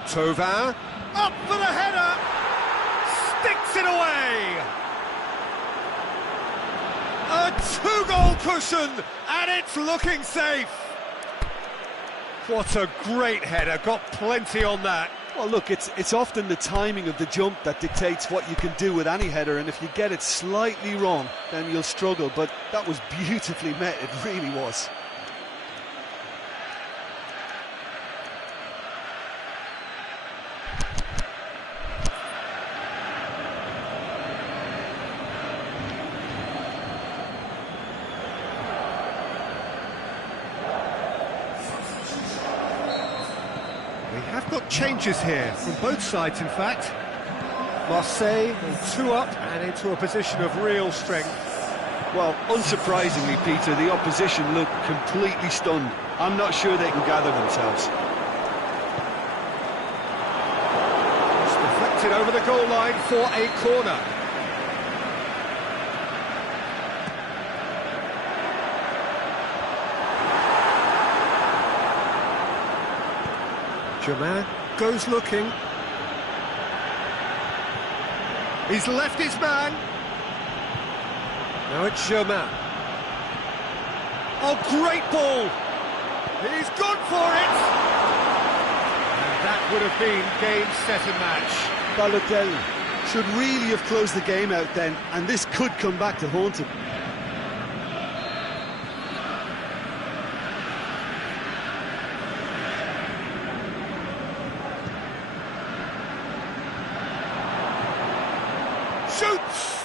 Thauvin. Up for the header! Sticks it away! A two-goal cushion, and it's looking safe! What a great header, got plenty on that. Well, look, it's often the timing of the jump that dictates what you can do with any header, and if you get it slightly wrong, then you'll struggle, but that was beautifully met, it really was. We have got changes here, from both sides in fact. Marseille go 2 up and into a position of real strength. Well, unsurprisingly, Peter, the opposition look completely stunned. I'm not sure they can gather themselves. It's deflected over the goal line for a corner. Germain goes looking. He's left his man. Now it's Germain. Oh, great ball! He's gone for it! And that would have been game, set and match. Balotelli should really have closed the game out then, and this could come back to haunt him. Shoots!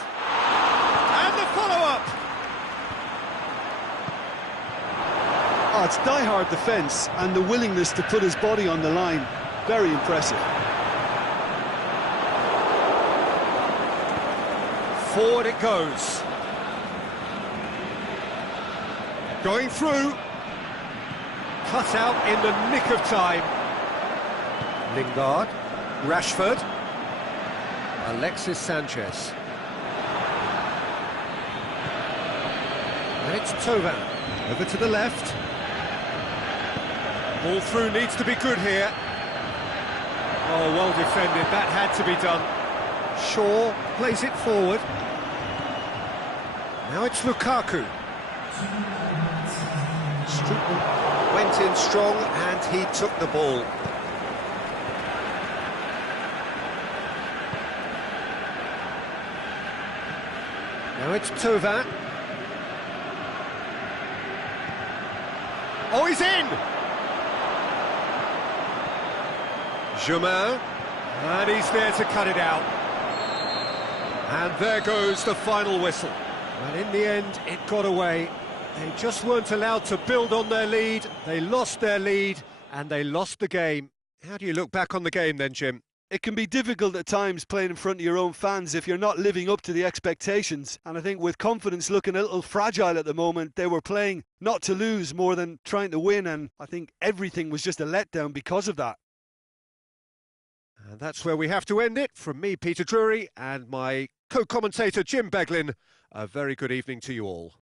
And the follow-up! Oh, it's die-hard defence and the willingness to put his body on the line. Very impressive. Forward it goes. Going through. Cut out in the nick of time. Lingard. Rashford. Alexis Sanchez. And it's Thauvin. Over to the left. Ball through needs to be good here. Oh, well defended. That had to be done. Shaw plays it forward. Now it's Lukaku. Strootman went in strong and he took the ball. Now it's Thauvin. Oh, he's in! Germain, and he's there to cut it out. And there goes the final whistle. Well, in the end, it got away. They just weren't allowed to build on their lead. They lost their lead, and they lost the game. How do you look back on the game then, Jim? It can be difficult at times playing in front of your own fans if you're not living up to the expectations. And I think with confidence looking a little fragile at the moment, they were playing not to lose more than trying to win. And I think everything was just a letdown because of that. And that's where we have to end it. From me, Peter Drury, and my co-commentator, Jim Beglin. A very good evening to you all.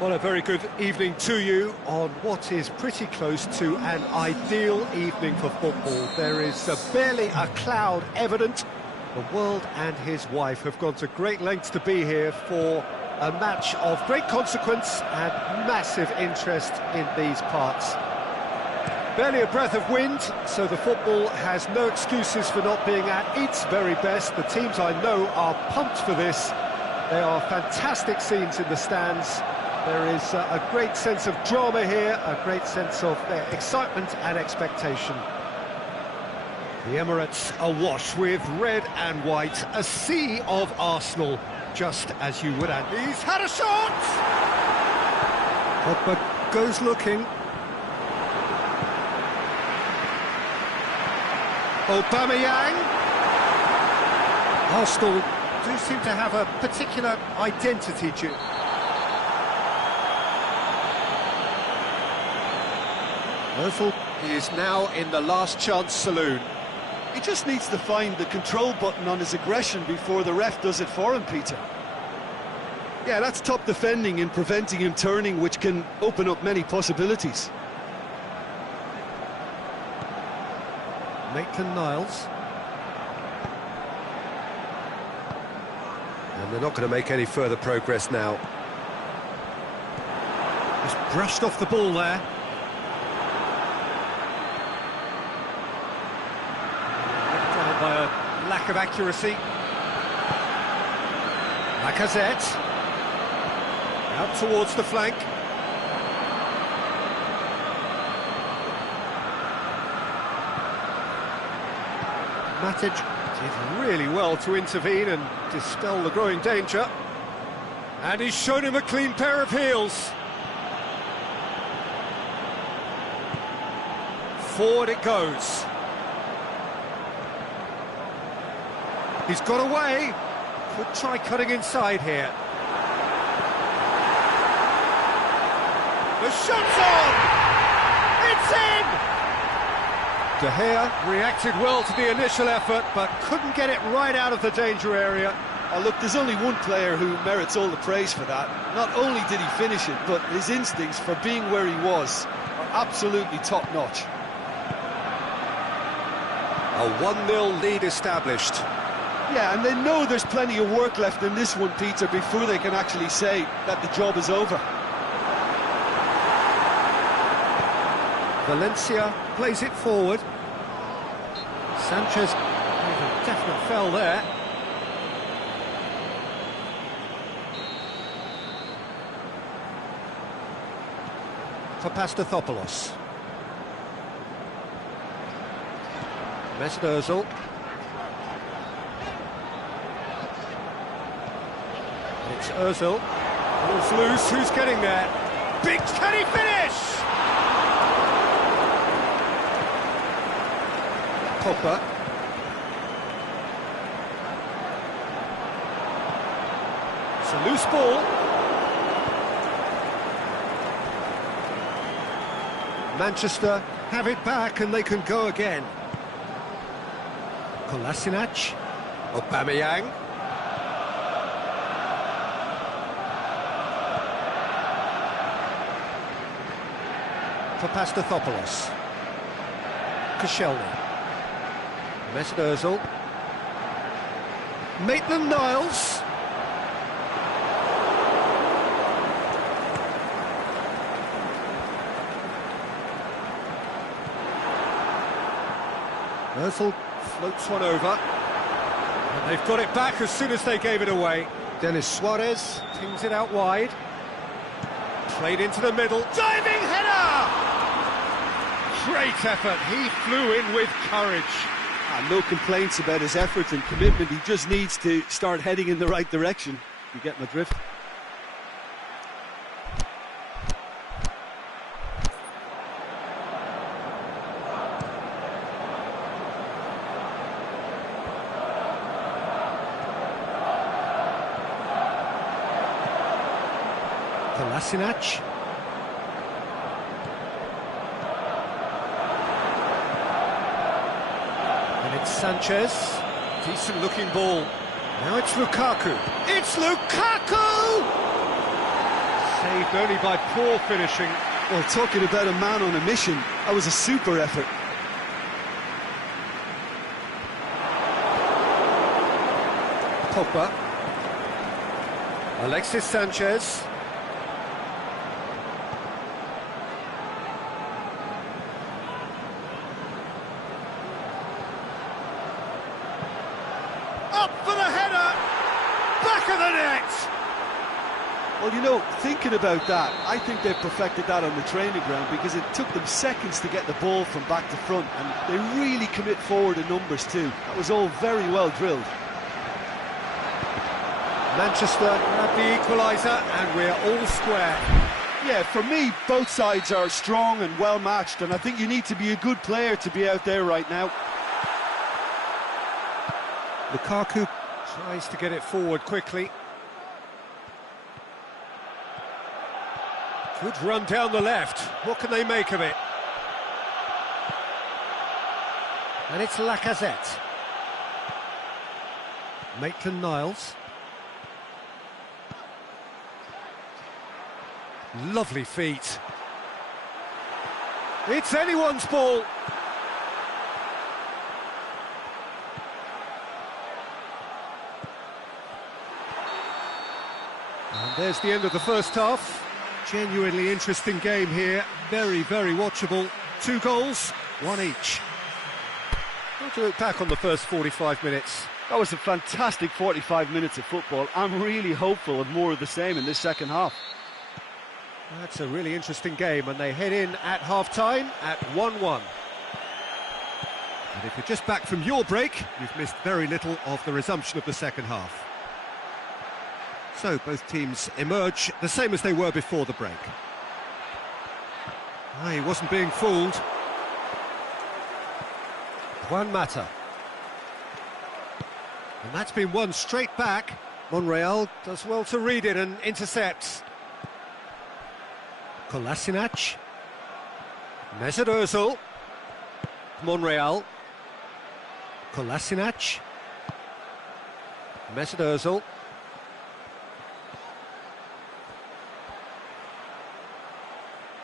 Well, a very good evening to you on what is pretty close to an ideal evening for football. There is barely a cloud evident. The world and his wife have gone to great lengths to be here for a match of great consequence and massive interest in these parts. Barely a breath of wind, so the football has no excuses for not being at its very best. The teams I know are pumped for this. There are fantastic scenes in the stands. There is a great sense of drama here, a great sense of excitement and expectation. The Emirates awash with red and white, a sea of Arsenal, just as you would. And he's had a shot! Pogba goes looking. Aubameyang. Arsenal do seem to have a particular identity to. Ozil is now in the last chance saloon. He just needs to find the control button on his aggression before the ref does it for him, Peter. Yeah, that's top defending and preventing him turning, which can open up many possibilities. Maitland-Niles. And they're not going to make any further progress now. Just brushed off the ball there. Down by a lack of accuracy. Lacazette. Out towards the flank. Matic did really well to intervene and dispel the growing danger. And he's shown him a clean pair of heels. Forward it goes. He's got away. Could try cutting inside here. The shot's on! It's in! De Gea reacted well to the initial effort, but couldn't get it right out of the danger area. Oh, look, there's only one player who merits all the praise for that. Not only did he finish it, but his instincts for being where he was are absolutely top-notch. A 1-0 lead established. Yeah, and they know there's plenty of work left in this one, Peter, before they can actually say that the job is over. Valencia plays it forward. Sanchez, a definite foul there. For Pastathopoulos. Mesut Ozil. It's Ozil. Ball's loose, who's getting there? Big, can he finish? Pogba. It's a loose ball. Manchester have it back and they can go again. Kolasinac. Aubameyang. For Pastathopoulos. Koscielny. Mesut Ozil. Maitland-Niles. Ozil floats one over. And they've got it back as soon as they gave it away. Denis Suarez pings it out wide. Played into the middle. Diving header! Great effort. He flew in with courage. No complaints about his effort and commitment. He just needs to start heading in the right direction. You get my drift. Kolasinac. And it's Sanchez. Decent looking ball. Now it's Lukaku. It's Lukaku! Saved only by poor finishing. Well, talking about a man on a mission, that was a super effort. Pogba. Alexis Sanchez. Up for the header! Back of the net! Well, you know, thinking about that, I think they've perfected that on the training ground because it took them seconds to get the ball from back to front, and they really commit forward in numbers too. That was all very well drilled. Manchester grab the equaliser, and we're all square. Yeah, for me, both sides are strong and well matched, and I think you need to be a good player to be out there right now. Lukaku tries to get it forward quickly. Good run down the left. What can they make of it? And it's Lacazette. Maitland-Niles. Lovely feet. It's anyone's ball. And there's the end of the first half. Genuinely interesting game here. Very, very watchable. 2 goals, 1 each. How do you look back on the first 45 minutes? That was a fantastic 45 minutes of football. I'm really hopeful of more of the same in this second half. That's a really interesting game, and they head in at half-time at 1-1. And if you're just back from your break, you've missed very little of the resumption of the second half. So both teams emerge the same as they were before the break. He wasn't being fooled. Juan Mata. And that's been won straight back. Monreal does well to read it and intercepts. Kolasinac. Mesut Ozil. Monreal. Kolasinac. Mesut Ozil.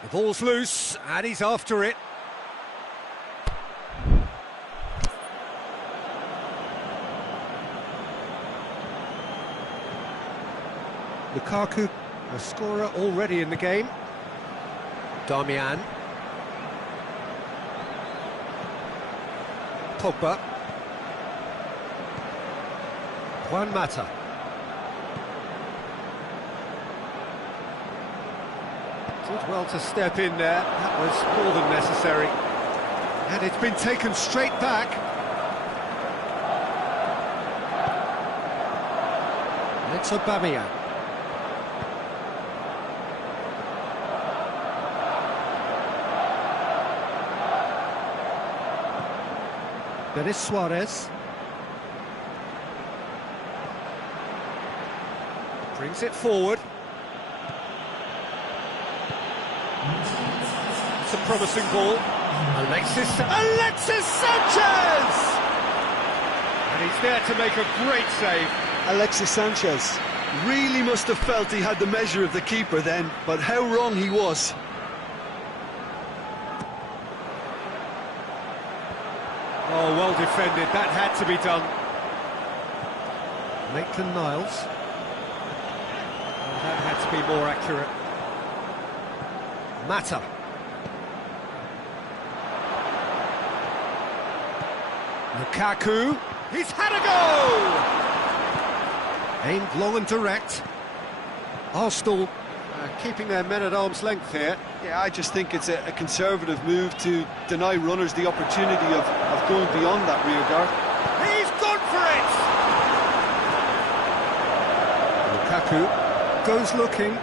The ball's loose, and he's after it. Lukaku, a scorer already in the game. Darmian. Pogba. Juan Mata. Did well to step in there. That was more than necessary. And it's been taken straight back. It's Aubameyang. Denis Suarez. Brings it forward. It's a promising ball. Alexis Sanchez! And he's there to make a great save. Alexis Sanchez really must have felt he had the measure of the keeper then, but how wrong he was. Oh, well defended. That had to be done. Maitland-Niles. Oh, that had to be more accurate. Mata. Lukaku. He's had a go! Aimed long and direct. Arsenal keeping their men at arm's length here. Yeah, I just think it's a conservative move to deny runners the opportunity of going beyond that rear guard. He's gone for it! Lukaku goes looking.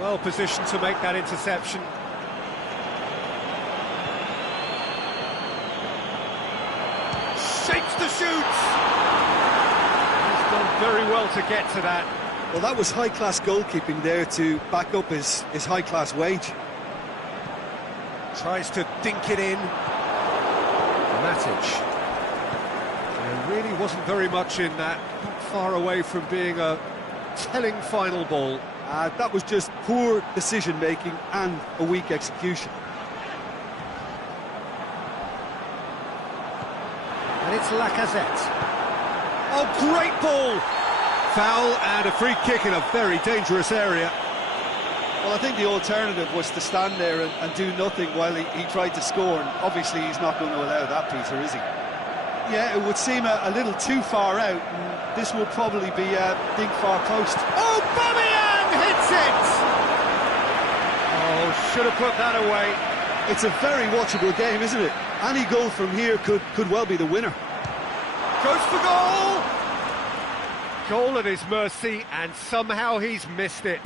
Well positioned to make that interception. Shapes to shoot! He's done very well to get to that. Well, that was high-class goalkeeping there to back up his high-class wage. Tries to dink it in. Matic. There really wasn't very much in that. Not far away from being a telling final ball. That was just poor decision-making and a weak execution. And it's Lacazette. Oh, great ball! Foul and a free kick in a very dangerous area. Well, I think the alternative was to stand there and do nothing while he tried to score, and obviously he's not going to allow that, Peter, is he? Yeah, it would seem a little too far out, and this will probably be a big far post. Oh, Aubameyang hits it! Oh, should have put that away. It's a very watchable game, isn't it? Any goal from here could well be the winner. Goes for goal! Goal at his mercy, and somehow he's missed it.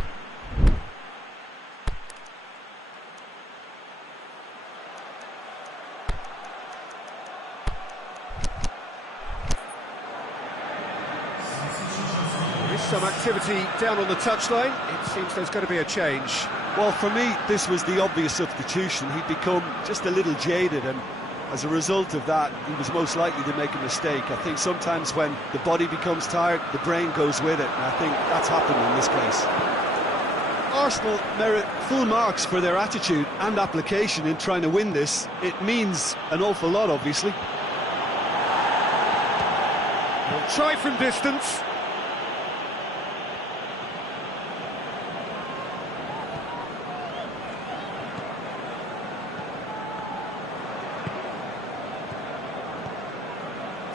Some activity down on the touchline. It seems there's going to be a change. Well, for me, this was the obvious substitution. He'd become just a little jaded, and as a result of that, he was most likely to make a mistake. I think sometimes when the body becomes tired, the brain goes with it, and I think that's happened in this case. Arsenal merit full marks for their attitude and application in trying to win this. It means an awful lot, obviously. We'll try from distance.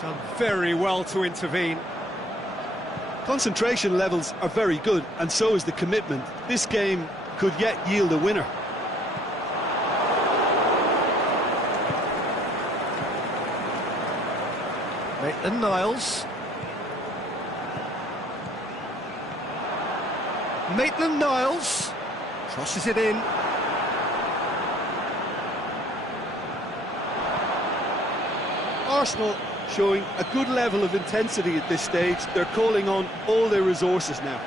Done very well to intervene. Concentration levels are very good, and so is the commitment. This game could yet yield a winner. Maitland-Niles. Maitland-Niles crosses it in. Arsenal showing a good level of intensity at this stage. They're calling on all their resources now.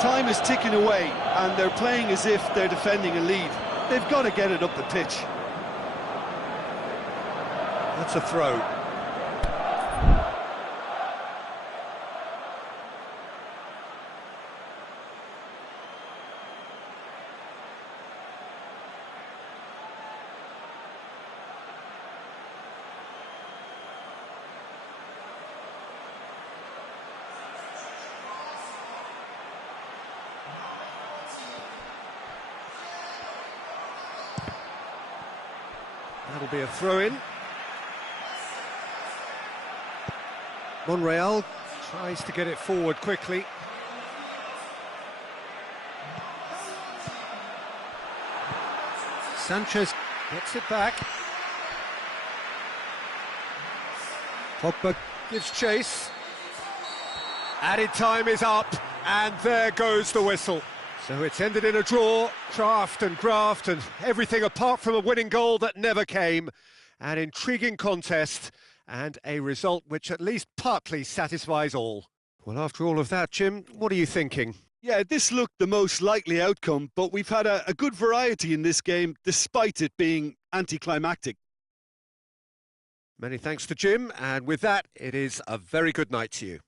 Time is ticking away, and they're playing as if they're defending a lead. They've got to get it up the pitch. That's a throw. That'll be a throw-in. Monreal tries to get it forward quickly. Sanchez gets it back. Pogba gives chase. Added time is up, and there goes the whistle. So it's ended in a draw, craft and graft and everything apart from a winning goal that never came. An intriguing contest and a result which at least partly satisfies all. Well, after all of that, Jim, what are you thinking? Yeah, this looked the most likely outcome, but we've had a good variety in this game, despite it being anticlimactic. Many thanks to Jim, and with that, it is a very good night to you.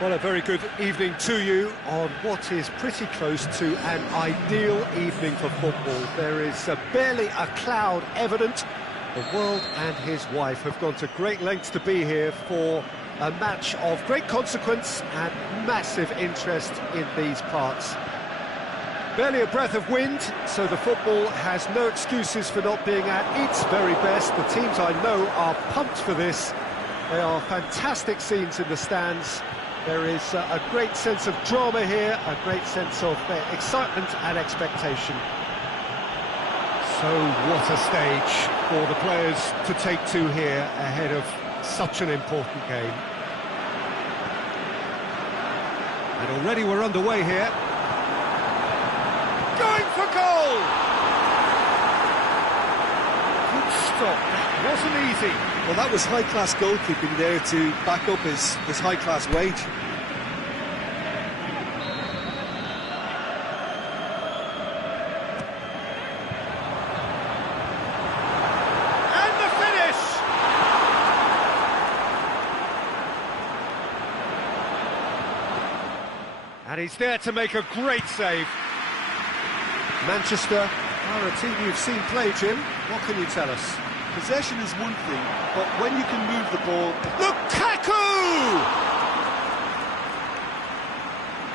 Well, a very good evening to you on what is pretty close to an ideal evening for football. There is barely a cloud evident. The world and his wife have gone to great lengths to be here for a match of great consequence and massive interest in these parts. Barely a breath of wind, so the football has no excuses for not being at its very best. The teams I know are pumped for this. They are fantastic scenes in the stands. There is a great sense of drama here, a great sense of excitement and expectation. So what a stage for the players to take to here ahead of such an important game. And already we're underway here. Going for goal! Good stop, that wasn't easy. Well, that was high-class goalkeeping there to back up his high-class wage. And the finish! And he's there to make a great save. Manchester are a team you've seen play, Jim. What can you tell us? Possession is one thing, but when you can move the ball... Lukaku!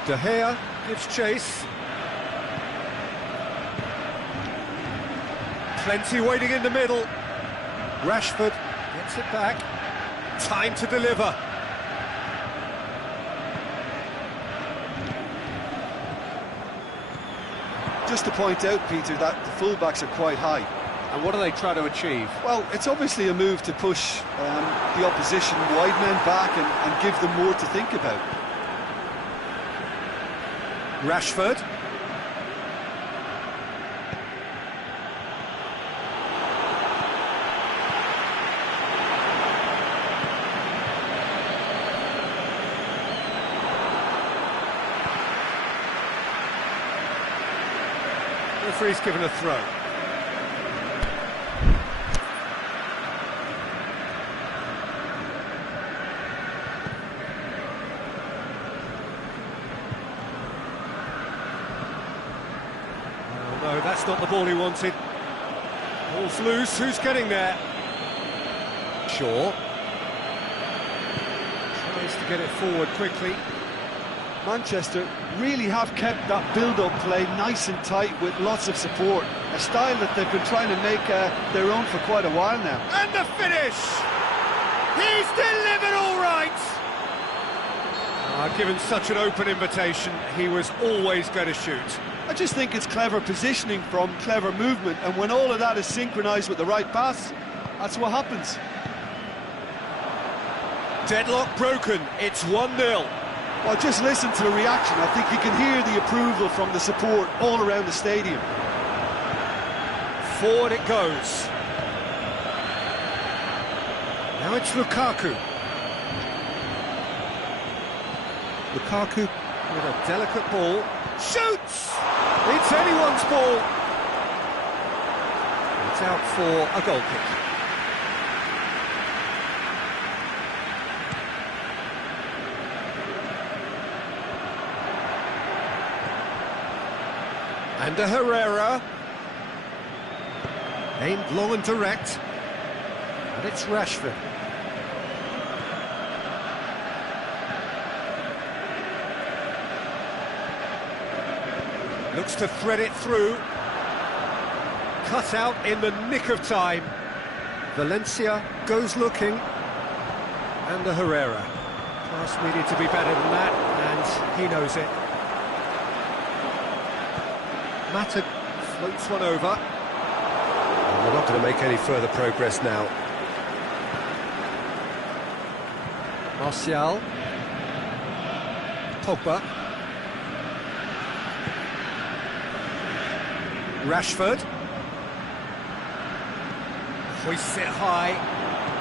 De Gea gives chase. Plenty waiting in the middle. Rashford gets it back. Time to deliver. Just to point out, Peter, that the fullbacks are quite high. And what do they try to achieve? Well, it's obviously a move to push the opposition wide men back and give them more to think about. Rashford. The referee's given a throw. No, that's not the ball he wanted. Ball's loose, who's getting there? Shaw. Tries to get it forward quickly. Manchester really have kept that build-up play nice and tight with lots of support. A style that they've been trying to make their own for quite a while now. And the finish! He's delivered all right! Given such an open invitation, he was always going to shoot. I just think it's clever positioning from clever movement, and when all of that is synchronised with the right pass, that's what happens. Deadlock broken, it's 1-0. Well, just listen to the reaction. I think you can hear the approval from the support all around the stadium. Forward it goes. Now it's Lukaku. Lukaku with a delicate ball. Shoots! It's anyone's ball. It's out for a goal kick. And a Herrera. Aimed long and direct. And it's Rashford. Looks to thread it through. Cut out in the nick of time. Valencia goes looking. And the Herrera. Pass needed to be better than that, and he knows it. Mata floats one over. And they're not going to make any further progress now. Martial. Pogba. Rashford. Hoists it high.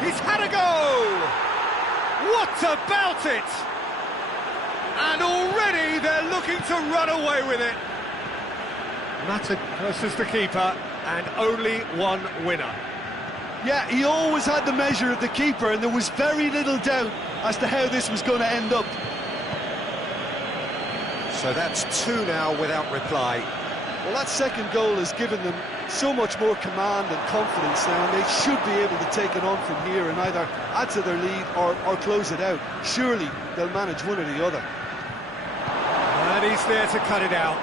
He's had a go! What about it? And already they're looking to run away with it. Mata versus the keeper, and only one winner. Yeah, he always had the measure of the keeper, and there was very little doubt as to how this was going to end up. So that's 2 now without reply. Well, that second goal has given them so much more command and confidence now, and they should be able to take it on from here and either add to their lead or close it out. Surely they'll manage one or the other. And he's there to cut it out.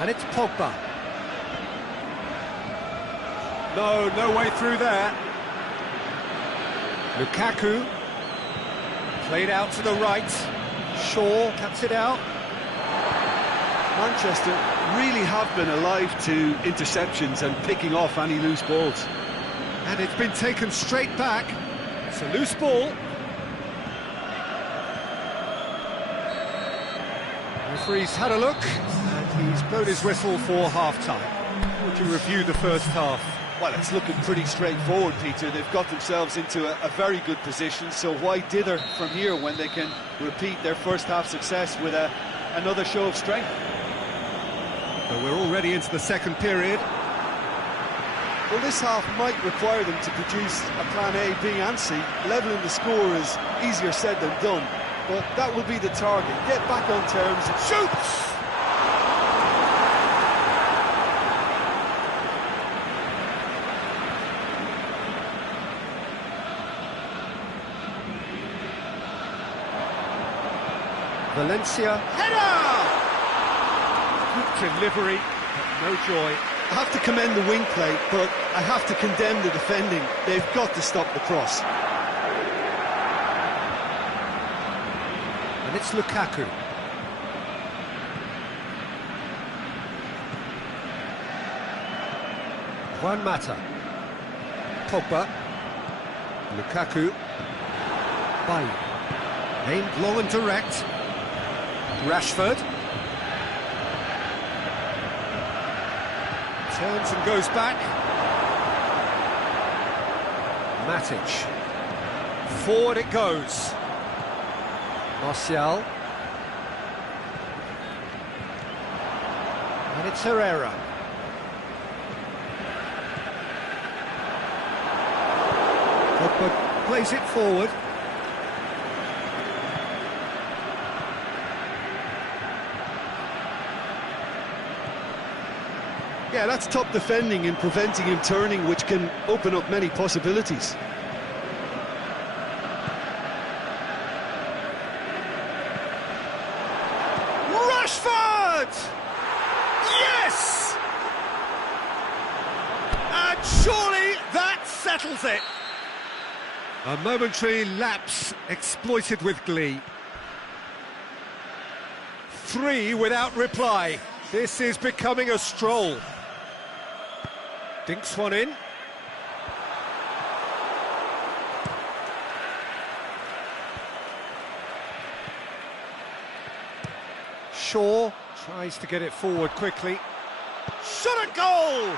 And it's Pogba. No way through there. Lukaku. Played out to the right. Shaw cuts it out. Manchester really have been alive to interceptions and picking off any loose balls. And it's been taken straight back. It's a loose ball. The referee's had a look, and he's blown his whistle for half-time. Would you review the first half? Well, it's looking pretty straightforward, Peter. They've got themselves into a very good position, so why dither from here when they can repeat their first half success with another show of strength? But we're already into the second period. Well, this half might require them to produce a plan A, B and C. Levelling the score is easier said than done, but that will be the target. Get back on terms and shoot! Valencia, header! Good delivery, but no joy. I have to commend the wing play, but I have to condemn the defending. They've got to stop the cross. And it's Lukaku. Juan Mata. Pogba. Lukaku. Bailly. Aimed long and direct. Rashford. Turns and goes back. Matic. Forward it goes. Martial. And it's Herrera. Pogba plays it forward. Yeah, that's top defending and preventing him turning, which can open up many possibilities. Rashford! Yes! And surely that settles it. A momentary lapse exploited with glee. 3 without reply. This is becoming a stroll. Dinks one in. Shaw tries to get it forward quickly. Shot a goal!